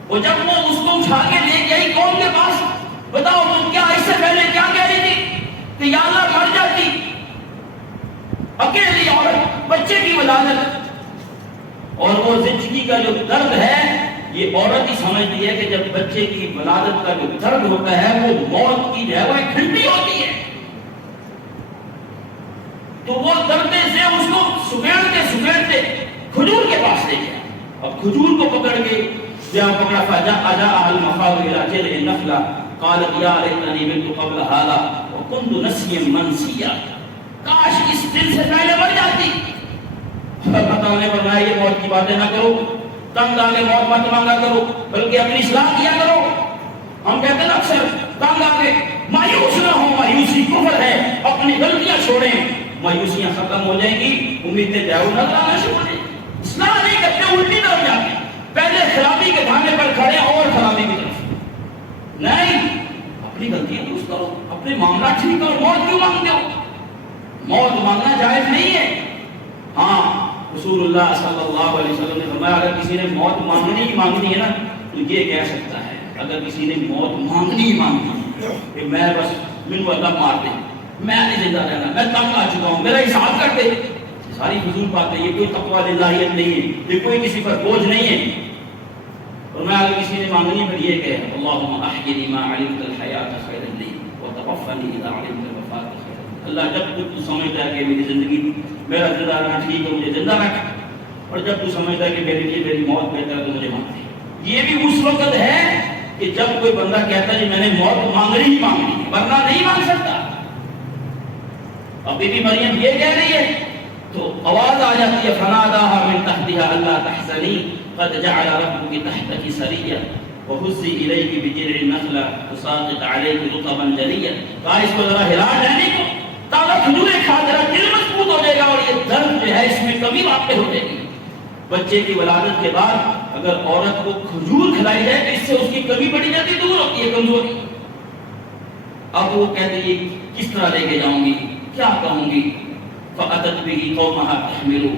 وہ جب وہ اس کو اٹھا کے لے گئی قوم کے پاس، بتاؤ تم کیا اس سے پہلے کیا کہہ رہی تھی کہ یا اللہ مر جاتی، اکیلی عورت بچے کی ولادت. اور وہ زندگی کا جو درد ہے یہ عورت ہی سمجھتی ہے کہ جب بچے کی ولادت کا جو درد ہوتا ہے وہ موت کی جو ہے وہ ایک گھنٹی ہوتی ہے. تو وہ درد سے اس کو سکیڑتے کھجور کے پاس لے گیا. اب کھجور کو پکڑ کے جہاں پکڑا فجاء المخاض الى جذع النخلة قالت یا لیتنی مت قبل هذا وكنت نسيا منسيا. کاش اس دن سے پہلے مر جاتی. بتانے فرمایا یہ موت کی باتیں نہ کرو، تنگ آگے موت مت مانگا کرو، بلکہ اپنی اصلاح کیا کرو. ہم کہتے ہیں اکثر تنگ آگے مایوس نہ ہو، مایوسی کفر ہے، اپنی غلطیاں چھوڑیں، مایوسیاں ختم ہو جائیں گی، امیدیں جاؤ نظر آنا شروع ہو جائیں گی. اصلاح نہیں کرتے الٹی طرف جاتے، پہلے خرابی کے دھانے پر کھڑے اور خرابی کی طرف نہیں. اپنی غلطیاں درست کرو، اپنے معاملات ٹھیک کرو. موت کیوں مانگتے ہو؟ موت مانگنا جائز نہیں ہے. ہاں رسول اللہ صلی اللہ علیہ وسلم نے فرمایا اگر کسی نے موت مانگنی ہے نا تو یہ کہہ سکتا ہے، اگر کسی نے موت مانگنی ہے کہ میں بس منو اللہ مار دے، میں نہیں زندہ رہنا، میں تنگ آ چکا ہوں، میرا حساب کر دے، ساری فضول باتیں. یہ کوئی تقویٰ للہیت نہیں ہے، یہ کوئی کسی پر بوجھ نہیں ہے. فرمایا اگر کسی نے مانگنی پر یہ کہے اللہم احیینی ما علمت الحیات خیرا لی وتوفنی اذا علمت الوفاة خیرا لی. اللہ جب تو سمجھتا ہے کہ میری زندگی میرا زندہ رہنا ٹھیک ہے مجھے زندہ رکھ، اور جب تو سمجھتا ہے کہ میرے لیے میری موت بہتر ہے تو مجھے مار دے۔ یہ بھی اس وقت ہے کہ جب کوئی بندہ کہتا ہے جی میں نے موت مانگنی ہی مانگنی ہے، ورنہ نہیں مانگ سکتا۔ ابھی بھی مریم یہ کہہ رہی ہے تو آواز آ جاتی ہے فناداها من تحتها الا تحزني قد جعل ربك تحتك سريا وهزي اليك بجذع النخله تساقط عليك رطبا جنيا۔ کہا اس کو ذرا ہلا جانے کو تاکہ کھجوریں کھا ذرا دل مضبوط ہو جائے گا، اور یہ درد جو ہے اس میں کمی واقع ہو جائے گی۔ بچے کی ولادت کے بعد اگر عورت کو کھجور کھلائی جائے تو اس سے اس کی کمی بڑی جاتی، دور ہوتی ہے کمزوری۔ اب وہ کہتے ہیں کس طرح لے کے جاؤں گی، کیا کہوں گی؟ فَأَتَتْ بِهِ قَوْمَهَا تَحْمِلُهُ،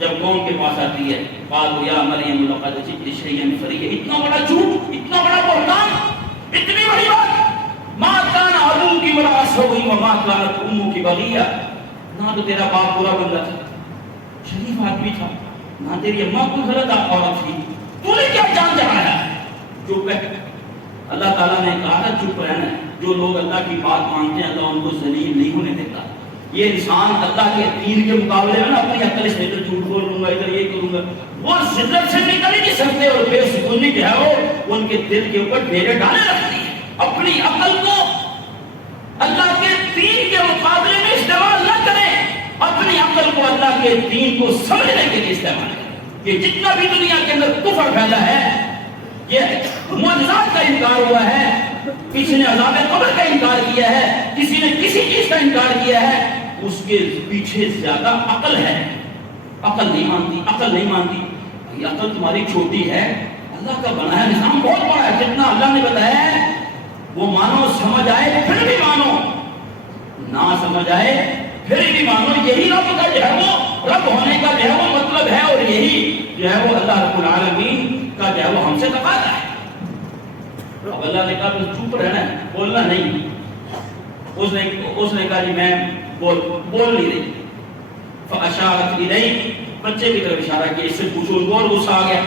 جب قوم کے پاس آتی ہے قالوا یا مریم لقد جئت شیئا فریا، اتنا بڑا جھوٹ، اتنا بڑا بہتان، اتنی بڑی بات، ما كان ابوك امرأ سوء وما كانت امك بغيا، نہ تو تیرا باپ برا بندہ تھا، شریف آدمی تھا، نہ تیری اماں کوئی غلط عورت تھی، تو نے کیا جان چڑھایا؟ چپ ہے۔ اللہ تعالیٰ نے کہا تھا چپ رہنا ہے۔ جو لوگ اللہ کی بات مانتے ہیں اللہ ان کو ذلیل نہیں ہونے دیتا۔ یہ انسان اللہ کے دین کے مقابلے میں اپنی عقل سے ادھر جھوٹ بول لوں گا، ادھر یہ کروں گا، وہ شدت سے نکل ہی نہیں سکتے، اور بے سکونی جو ہے وہ ان کے دل کے اوپر ڈھیرے ڈالے رکھتی ہے۔ اپنی عقل کو اللہ کے دین کے مقابلے میں استعمال نہ کریں، اپنی عقل کو اللہ کے دین کو سمجھنے کے لیے استعمال کریں۔ یہ جتنا بھی دنیا کے اندر کفر پھیلا ہے، یہ معجزات کا انکار ہوا ہے، کسی نے عذاب قبر کا انکار کیا ہے، کسی نے کسی چیز کا انکار کیا ہے، اس کے پیچھے زیادہ عقل ہے۔ عقل نہیں مانتی، عقل نہیں مانتی۔ یہ عقل تمہاری چھوٹی ہے، اللہ کا بنایا نظام بہت بڑا ہے، جتنا اللہ نے بتایا ہے وہ مانو، سمجھ آئے پھر بھی مانو، نہ سمجھ آئے پھر بھی مانو۔ یہی رب کا جو ہے وہ رب ہونے کا جو ہے وہ مطلب ہے، اور یہی جو ہے وہ اللہ رب العالمین کا جو ہے وہ ہم سے تقاضا ہے۔ اب اللہ نے کہا تم چپ رہنا ہے، بولنا نہیں۔ اس نے کہا جی میں بول نہیں رہی۔ فاشارت الیہ، بچے کی طرف اشارہ کیا، اس سے پوچھو، ان کو اور غصہ آ گیا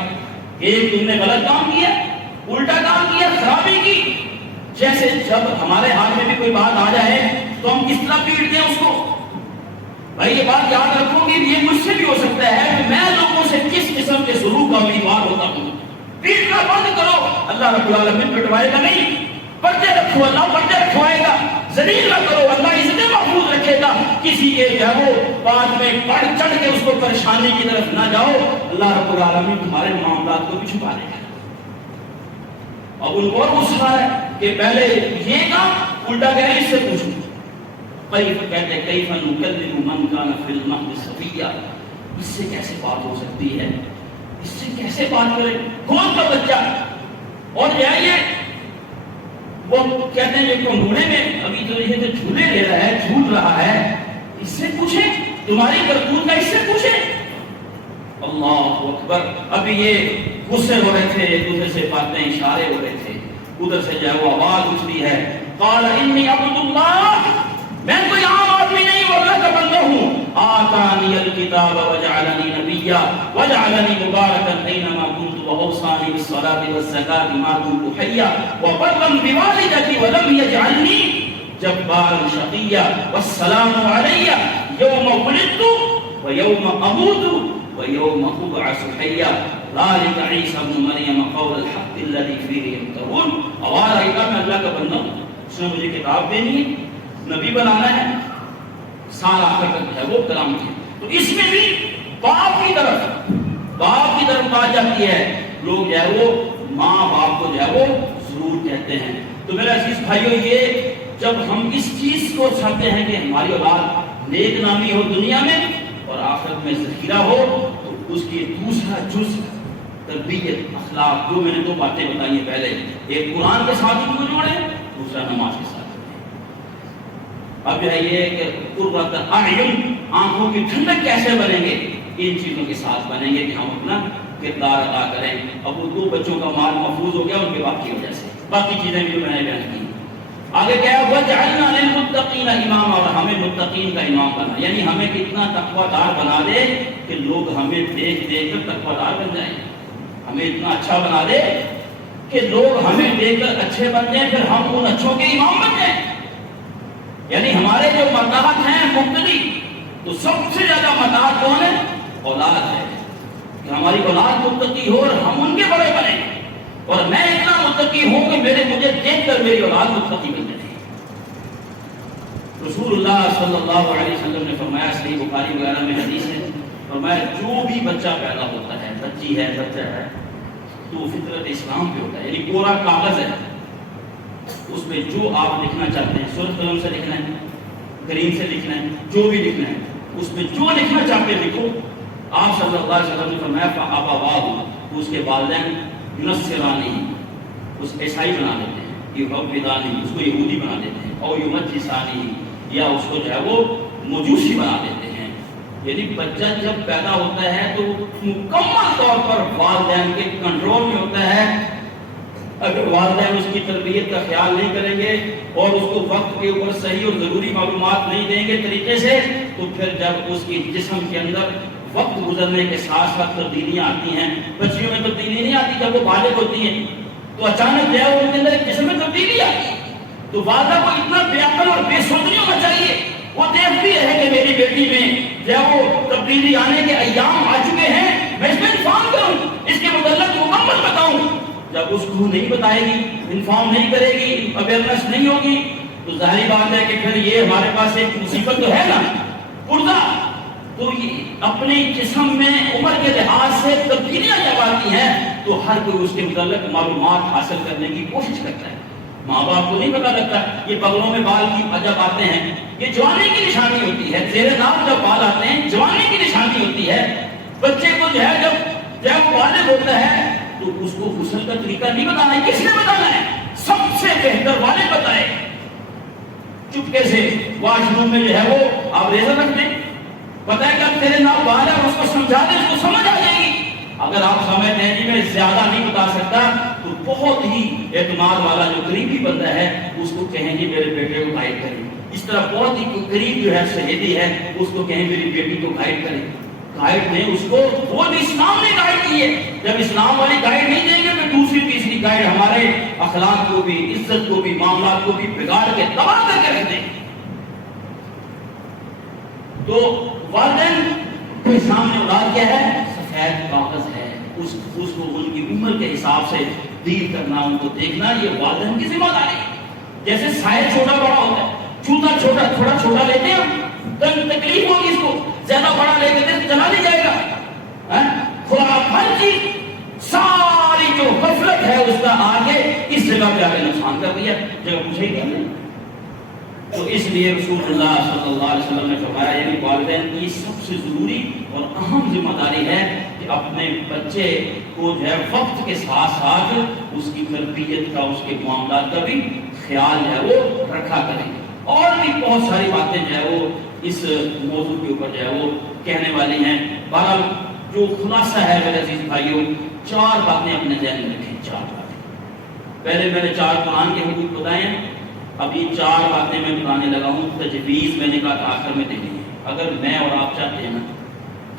کہ تم نے غلط کام کیا، الٹا کام کیا، خرابی کی۔ جیسے جب ہمارے ہاتھ میں بھی کوئی بات آ جائے تو ہم کس طرح پیٹ دیں اس کو۔ بھائی یہ بات یاد رکھو کہ یہ مجھ سے بھی ہو سکتا ہے کہ میں لوگوں سے کس قسم کے سلوک کا امیدوار ہوتا ہوں۔ پیٹنا بند کرو، اللہ رب العالمین پٹوائے گا نہیں۔ پردے رکھو، اللہ پردے رکھوائے گا۔ ذلیل نہ کرو، اللہ عزت محفوظ رکھے گا۔ کسی کے جو ہے وہ بات میں بڑھ چڑھ کے اس کو پریشانی کی طرف نہ جاؤ، اللہ رب العالمین تمہارے معاملات کو بھی چھپا دے گا۔ اب ان کو اور غصہ ہے کہ پہلے یہ کام، الٹا کہہ رہے اس سے پوچھو۔ کیف کہتے ہیں کیف نکلم من کان فی المہد صبیا، اس سے کیسے بات ہو سکتی ہے، اس سے کیسے بات کرے، گود کا بچہ۔ اور یہ وہ کہتے ہیں یہ کنڈونے میں ابھی تو یہ جھولے لے رہا ہے، جھول رہا ہے، اس سے پوچھیں، تمہاری کرتوت کا اس سے پوچھیں۔ اللہ اکبر۔ ابھی یہ غصے ہو رہے تھے، ایک دوسرے سے باتیں اشارے ہو رہے تھے، ادھر سے جو ہے وہ آواز اٹھتی ہے، قال انی عبد اللہ، میں کوئی عام آدمی نہیں ہوں، اللہ کا بندہ ہوں۔ آتانی الکتاب وجعلنی نبیا وجعلنی مبارکا اینما کنت واوصانی بالصلاۃ والزکاۃ ما دمت حیا وبرا بوالدتی ولم یجعلنی جبارا شقیا والسلام علی یوم ولدت ویوم اموت ویوم ابعث حیا ذلک عیسی ابن مریم قول الحق الذی فیہ یمترون۔ آواز آئی کہ میں اللہ کا بندہ ہوں، اس نے مجھے کتاب دینی ہے، نبی بنانا ہے، سارا حقیقت ہے وہ کلام کی۔ تو اس میں بھی باپ کی طرف بات جاتی ہے۔ لوگ جو ہے وہ ماں باپ کو جو ہے وہ ضرور کہتے ہیں۔ تو میرے عزیز بھائیو، یہ جب ہم اس چیز کو چاہتے ہیں کہ ہماری اولاد نیک نامی ہو دنیا میں اور آخرت میں ذخیرہ ہو، تو اس کی دوسرا جز تربیت، اخلاق، جو میں نے دو باتیں بتائی ہیں پہلے، ایک قرآن کے ساتھ ان کو جوڑیں، دوسرا نماز کے ساتھ۔ اب یہ کہ قرۃ اعین، آنکھوں کی ٹھنڈک کیسے بنیں گے؟ ان چیزوں کے ساتھ بنیں گے کہ ہم اپنا کردار ادا کریں۔ اب وہ دو بچوں کا مال محفوظ ہو گیا ان کے باپ کی وجہ سے، باقی چیزیں بھی جو میں نے بیان کی۔ آگے کیا ہوا؟ جعلنا للمتقین اماما، اور ہمیں متقین کا امام بنا، یعنی ہمیں کتنا تقوی دار بنا دے کہ لوگ ہمیں دیکھ دیکھ کر تقوی دار بن جائیں، ہمیں اتنا اچھا بنا دے کہ لوگ ہمیں دیکھ کر اچھے بن جائیں، پھر ہم ان اچھوں کے امام بن جائیں۔ یعنی ہمارے جو متاحت ہیں مبتدی، تو سب سے زیادہ متاحت کون ہے؟ اولاد ہے، کہ ہماری اولاد متقی ہو اور ہم ان کے بڑے بنے، اور میں اتنا متقی ہوں کہ مجھے دیکھ کر میری اولاد متقی بن جائے۔ رسول اللہ صلی اللہ علیہ وسلم نے فرمایا، صحیح بخاری وغیرہ میں حدیث ہے، فرمایا جو بھی بچہ پیدا ہوتا ہے، بچی ہے، بچہ ہے، تو فطرت اسلام پہ ہوتا ہے، یعنی پورا کاغذ ہے، اس میں جو آپ لکھنا چاہتے ہیں، سرخ قلم سے لکھنا ہے، گرین سے لکھنا ہے، جو بھی لکھنا ہے، اس میں جو لکھنا چاہتے ہیں لکھو۔ آپ صلی اللہ علیہ وسلم نے فرمایا فَأَبَوَاهُ، اس کے والدین يُنَصِّرَانِهِ، اس عیسائی بنا دیتے ہیں، يُحَوِّدَانِهِ، اس کو یہودی بنا دیتے ہیں، اور يُمَجِّسَانِهِ، یا اس کو جو ہے وہ مجوسی بنا دیتے ہیں۔ یعنی بچہ جب پیدا ہوتا ہے تو مکمل طور پر والدین کے کنٹرول میں ہوتا ہے۔ اگر والدین اس کی تربیت کا خیال نہیں کریں گے اور اس کو وقت کے اوپر صحیح اور ضروری معلومات نہیں دیں گے طریقے سے، تو پھر جب اس کی جسم کے اندر وقت گزرنے کے ساتھ ساتھ تبدیلیاں آتی ہیں، بچیوں میں تبدیلی نہیں آتی، جب وہ بالغ ہوتی ہیں تو اچانک جو ہے ان کے اندر ایک جسم میں تبدیلی آتی ہے، تو والدہ کو اتنا بے عقل اور بے سوچ نہیں ہونا چاہیے، وہ دیکھتی ہے کہ میری بیٹی میں جو ہے وہ تبدیلی آنے کے ایام آ چکے ہیں، میں اس میں انفارم کروں، اس کے متعلق مکمل بتاؤں۔ جب اس کو نہیں بتائے گی، انفارم نہیں کرے گی، اویئرنیس نہیں ہوگی، تو ظاہری بات ہے کہ پھر یہ ہمارے پاس ایک مصیبت تو ہے نا، پردہ، تو یہ اپنے جسم میں عمر کے لحاظ سے تبدیلیاں جب آتی ہیں تو ہر کوئی اس کے متعلق معلومات حاصل کرنے کی کوشش کرتا ہے۔ ماں باپ کو نہیں پتا لگتا، یہ بغلوں میں بال کی جب آتے ہیں یہ جوانی کی نشانی ہوتی ہے، زیر ناف جب بال آتے ہیں جوانی کی نشانی ہوتی ہے۔ بچے کو جو ہے جب بالغ ہوتا ہے تو اس کو غسل کا طریقہ نہیں بتانا ہے، کس نے بتانا ہے؟ سب سے بہتر والد بتائے۔ چپکے سے واش روم میں جو ہے وہ آپ ریزر رکھ دیں، پتہ ہے کہ تیرے نام بال ہے، اس کو سمجھا دیں، اس کو سمجھ آ جائے گی۔ اگر آپ سمجھتے ہیں کہ میں زیادہ نہیں بتا سکتا، تو بہت ہی اعتماد والا جو قریبی بندہ ہے اس کو کہیں گے میرے بیٹے کو گائیڈ کریں۔ اس طرح بہت ہی قریب جو ہے سہیلی ہے اس کو کہیں میری بیٹی کو گائیڈ کریں۔ گائیڈ نے اس کو، وہ بھی اسلام نے گائیڈ کی ہے، جب اسلام والی گائیڈ نہیں دیں گے تو دوسری تیسری گائیڈ ہمارے اخلاق کو بھی، عزت کو بھی، معاملات کو بھی بگاڑ کے تباہ کر کے رکھ دیں۔ تو والدین کے سامنے اولاد کیا ہے؟ سفید کاغذ ہے، اس کو ان کی عمر کے حساب سے ڈیل کرنا، ان کو دیکھنا، یہ والدین کی ذمہ داری ہے۔ جیسے سائز چھوٹا بڑا ہوتا ہے، جوتا تھوڑا چھوٹا لیتے ہیں، تکلیف ہوگی اس کو، زیادہ بڑا لے کے چلا نہیں جائے گا۔ خوراک ہر چیز ساری جو غفلت ہے اس کا آگے اس جگہ پہ آگے نقصان کر دیا، جگہ پوچھے ہی کرنے۔ تو اس لیے رسول اللہ صلی اللہ علیہ وسلم نے فرمایا، یعنی والدین کی سب سے ضروری اور اہم ذمہ داری ہے کہ اپنے بچے کو جو ہے وقت کے ساتھ ساتھ اس کی تربیت کا، اس کے معاملات کا بھی خیال جو ہے وہ رکھا کریں۔ اور بھی بہت ساری باتیں جو ہے وہ اس موضوع کے اوپر جو ہے وہ کہنے والی ہیں۔ بہرحال جو خلاصہ ہے میرے عزیز بھائیوں، 4 باتیں اپنے ذہن میں رکھیں، 4 باتیں۔ پہلے میں نے 4 قرآن کے حقوق بتائے ہیں، اب یہ 4 باتیں میں بتانے لگا ہوں، تجویز میں نے کہا آخر میں دینی ہے۔ اگر میں اور آپ چاہتے ہیں نا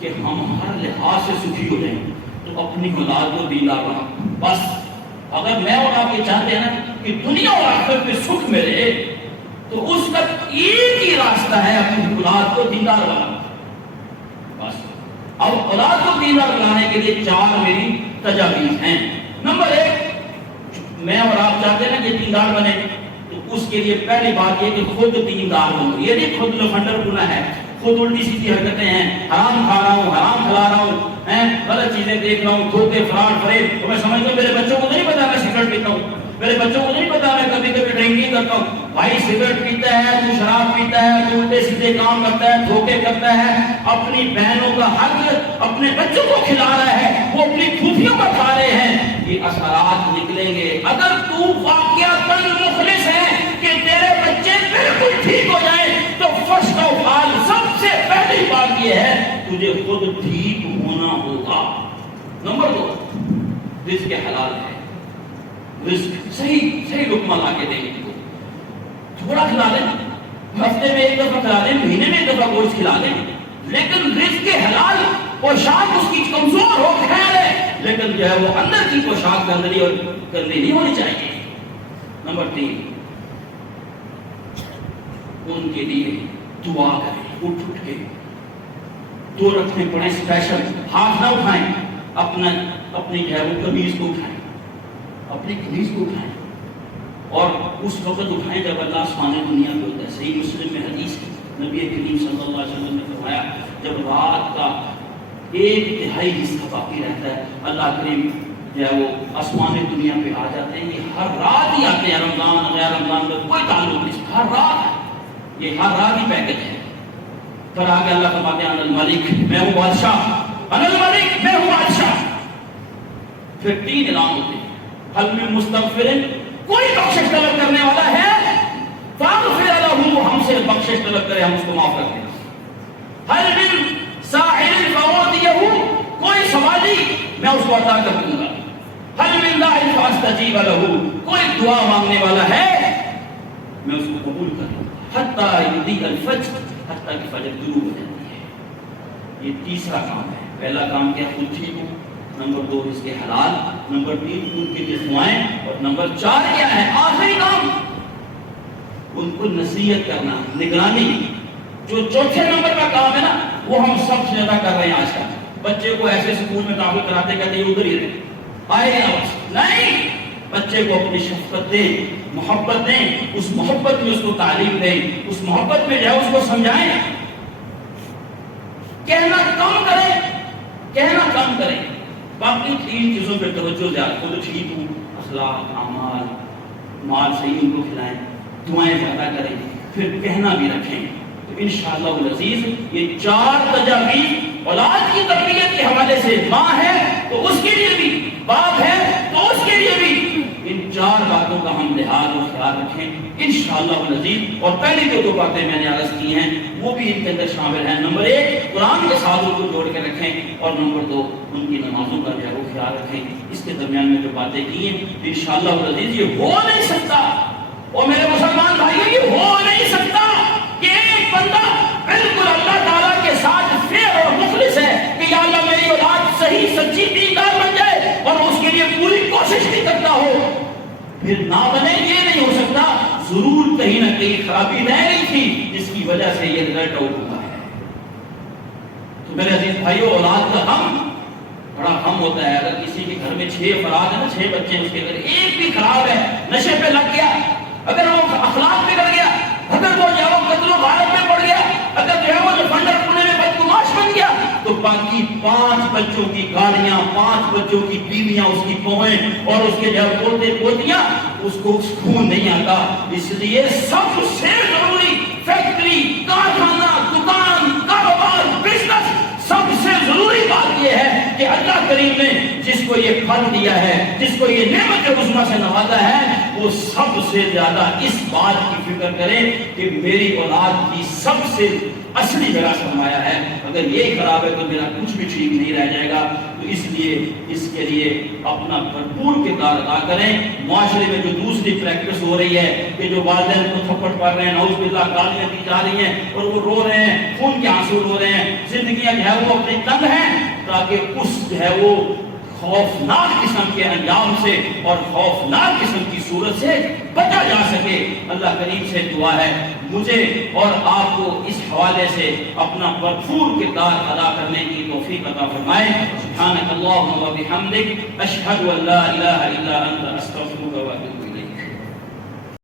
کہ ہم ہر لحاظ سے سکھی ہو جائیں تو اپنی اولاد کو دیندار بناؤ، بس۔ اگر میں اور آپ یہ چاہتے ہیں نا کہ دنیا اور آخرت میں سکھ ملے تو اس کا ایک ہی راستہ ہے، اپنی اولاد کو دیندار بنانا، بس۔ اب اولاد کو دیندار بنانے کے لیے 4 میری تجاویز ہیں۔ نمبر 1، میں اور آپ چاہتے ہیں نا کہ دیندار بنے، تو اس کے لیے پہلی بات یہ کہ خود دیندار بنو۔ یہ نہیں خود لفنڈر گناہ ہے، خود الٹی سیدھی حرکتیں ہیں، حرام کھا رہا ہوں، حرام کھلا رہا ہوں، غلط چیزیں دیکھ رہا ہوں، دھوکے، فراڈ، فریب۔ تو میں سمجھتا ہوں میرے بچوں کو نہیں پتا میں سگریٹ پیتا ہوں، میرے بچوں کو نہیں پتا میں کبھی کبھی ڈرنکنگ کرتا ہوں۔ بھائی سگریٹ پیتا ہے، تو شراب پیتا ہے، تو الٹے سیدھے کام کرتا ہے، دھوکے کرتا ہے، اپنی بہنوں کا حق اپنے بچوں کو کھلا رہا ہے، وہ اپنی پھوپھیوں کو کھا رہے ہیں۔ یہ اثرات نکلیں گے۔ اگر تو واقعتاً مخلص ہے کہ تیرے بچے بالکل ٹھیک ہو جائیں تو فرسٹ آف آل، سب سے پہلی بات یہ ہے تجھے خود ٹھیک ہونا ہوگا۔ نمبر 2، رزق حلال ہے، رزق صحیح لقمہ لا کے دیں گے، تھوڑا کھلا دیں، ہفتے میں 1 دفعہ کھلا دیں، مہینے میں 1 دفعہ گوشت کھلا دیں، لیکن رزق حلال، پوشاک اس کی کمزور ہو خیر ہے، لیکن جو ہے وہ اندر کی پوشاک گندی اور گندی نہیں ہونی چاہیے۔ نمبر 3، ان کے لیے دعا کریں، اٹھ کے 2 رکعتیں پڑھیں، اسپیشل ہاتھ نہ اٹھائیں، اپنی جو ہے وہ قمیض کو اٹھائیں، اپنی قمیض کو اٹھائیں، اور اس وقت اٹھائیں جب اللہ آسمان دنیا پہ ہوتا ہے۔ صحیح مسلم میں حدیث ہے، نبی کریم صلی اللہ علیہ وسلم نے فرمایا جب رات کا 1/3 حصہ باقی رہتا ہے، اللہ کریم جو ہے وہ آسمان دنیا پہ آ جاتے ہیں۔ یہ ہر رات ہی آتے ہیں، رمضان غیر رمضان کا کوئی تعلق نہیں، ہر رات، یہ ہر رات ہی پیکج ہے۔ پھر آگے اللہ فرماتے ہیں انا الملک، میں ہوں بادشاہ، انا الملک، میں ہوں بادشاہ۔ پھر 3 اعلان ہوتے ہیں، حل من مستغفر، کوئی بخشش طلب کرنے والا ہے فاغفر لہ، ہم سے بخشش طلب کرے ہم اس کو معاف کر دیں۔ حل من سائل فاعطیہ، کوئی سوالی میں اس کو عطا کر دوں گا۔ حل من داع فاستجیب لہ، کوئی دعا مانگنے والا ہے میں اس کو قبول کر لوں گا۔ حتی یضیء الفجر، حتی کہ فجر طلوع ہو جاتی ہے۔ یہ تیسرا کام ہے۔ پہلا کام کیا؟ خود ٹھیک ہو، نمبر 2 اس کے حلال، نمبر 3 ان کے لیے دعائیں، اور نمبر 4 کیا ہے؟ آخری کام ان کو نصیحت کرنا، نگرانی۔ جو چوتھے نمبر کا کام ہے نا، وہ ہم سب سے زیادہ کر رہے ہیں آج کل۔ بچے کو ایسے اسکول میں داخل کراتے کہتے ہیں ادھر ہی رہے، آئے گا بس نہیں، بچے کو اپنی شفقت دیں، محبت دیں، اس محبت میں اس کو تعلیم دیں، اس محبت میں جو ہے اس کو سمجھائیں، کہنا کم کریں، کہنا کم کریں۔ باقی 3 چیزوں پہ توجہ زیادہ، خود ٹھیک ہوں، اخلاق، اعمال، مال صحیح ان کو کھلائیں، دعائیں زیادہ کریں، پھر کہنا بھی رکھیں۔ تو انشاءاللہ العزیز یہ 4 تجاویز اولاد کی تربیت کے حوالے سے، ماں ہے تو اس کے لیے بھی، باپ ہے تو اس کے لیے بھی، ان 4 باتوں کا ہم لحاظ اور خیال رکھیں انشاءاللہ العزیز۔ اور پہلی جو 2 باتیں میں نے عرض کی ہیں وہ بھی ان کے اندر شامل ہیں۔ نمبر 1 قرآن کے ساتھ ان کو جوڑ کے رکھیں، اور نمبر 2 ان کی نمازوں کا جو ہے وہ خیال رکھیں۔ اس کے درمیان میں جو باتیں کی ہیں انشاءاللہ العزیز یہ ہو نہیں سکتا، اور میرے مسلمان بھائیوں یہ ہو نہیں سکتا کہ ایک بندہ بالکل اللہ تعالیٰ کے ساتھ فیض اور مخلص ہے کہ یا اللہ میری اولاد صحیح سچی دیندار بن جائے، اور اس کے لیے پوری کوشش بھی کرتا ہو، پھر نہ بنے، یہ نہیں ہو سکتا۔ ضرور کہیں نہ کہیں خرابی رہ گئی تھی جس کی وجہ سے یہ رزلٹ آؤٹ ہوا ہے۔ تو میرے عزیز بھائیو، اولاد کا غم بڑا غم ہوتا ہے۔ اگر کسی کے گھر میں 6 افراد ہیں نا، 6 بچے ہیں، اس کے گھر ایک بھی خراب ہے، نشے پہ لگ گیا، اگر وہ اخلاق بگڑ گیا، اگر وہ جو ہے وہ قتل و غارت میں پڑ گیا، اگر جو ہے وہ لفنڈر پونے میں بدگماش بن گیا، تو باقی 5 بچوں کی گاڑیاں، 5 بچوں کی بیویاں اس کی پویں، اور اس کے جو ہے پوتے پوتیاں، اس کو سکون نہیں آتا۔ اس لیے سب سے ضروری فیکٹری، کارخانہ، دکان، کاروبار، بزنس، سب سے ضروری بات یہ ہے کہ اللہ کریم نے جس کو یہ پھل دیا ہے، جس کو یہ نعمت عظمیٰ سے نوازا ہے، وہ سب سے زیادہ اس بات کی فکر کرے کہ میری اولاد کی سب سے اصلی میرا سرمایہ ہے، اگر یہ خراب ہے تو میرا کچھ بھی ٹھیک نہیں رہ جائے گا۔ تو اس لیے اس کے لیے اپنا بھرپور کردار ادا کریں۔ معاشرے میں جو دوسری پریکٹس ہو رہی ہے کہ جو والدین کو تھپڑ پڑ رہے ہیں، نعوذ باللہ گالیاں دی جا رہی ہیں، اور وہ رو رہے ہیں، خون کے آنسو رو رہے ہیں، زندگیاں جو ہے وہ اپنی تنگ ہیں، تاکہ اس جو ہے وہ خوفناک قسم کے انجام سے اور خوفناک قسم کی صورت سے بچا جا سکے۔ اللہ کریم سے دعا ہے مجھے اور آپ کو اس حوالے سے اپنا بھرپور کردار ادا کرنے کی توفیق عطا فرمائے۔ سبحانک اللہم و بحمدک، اشہد ان لا الہ الا انت، استغفرک و اتوب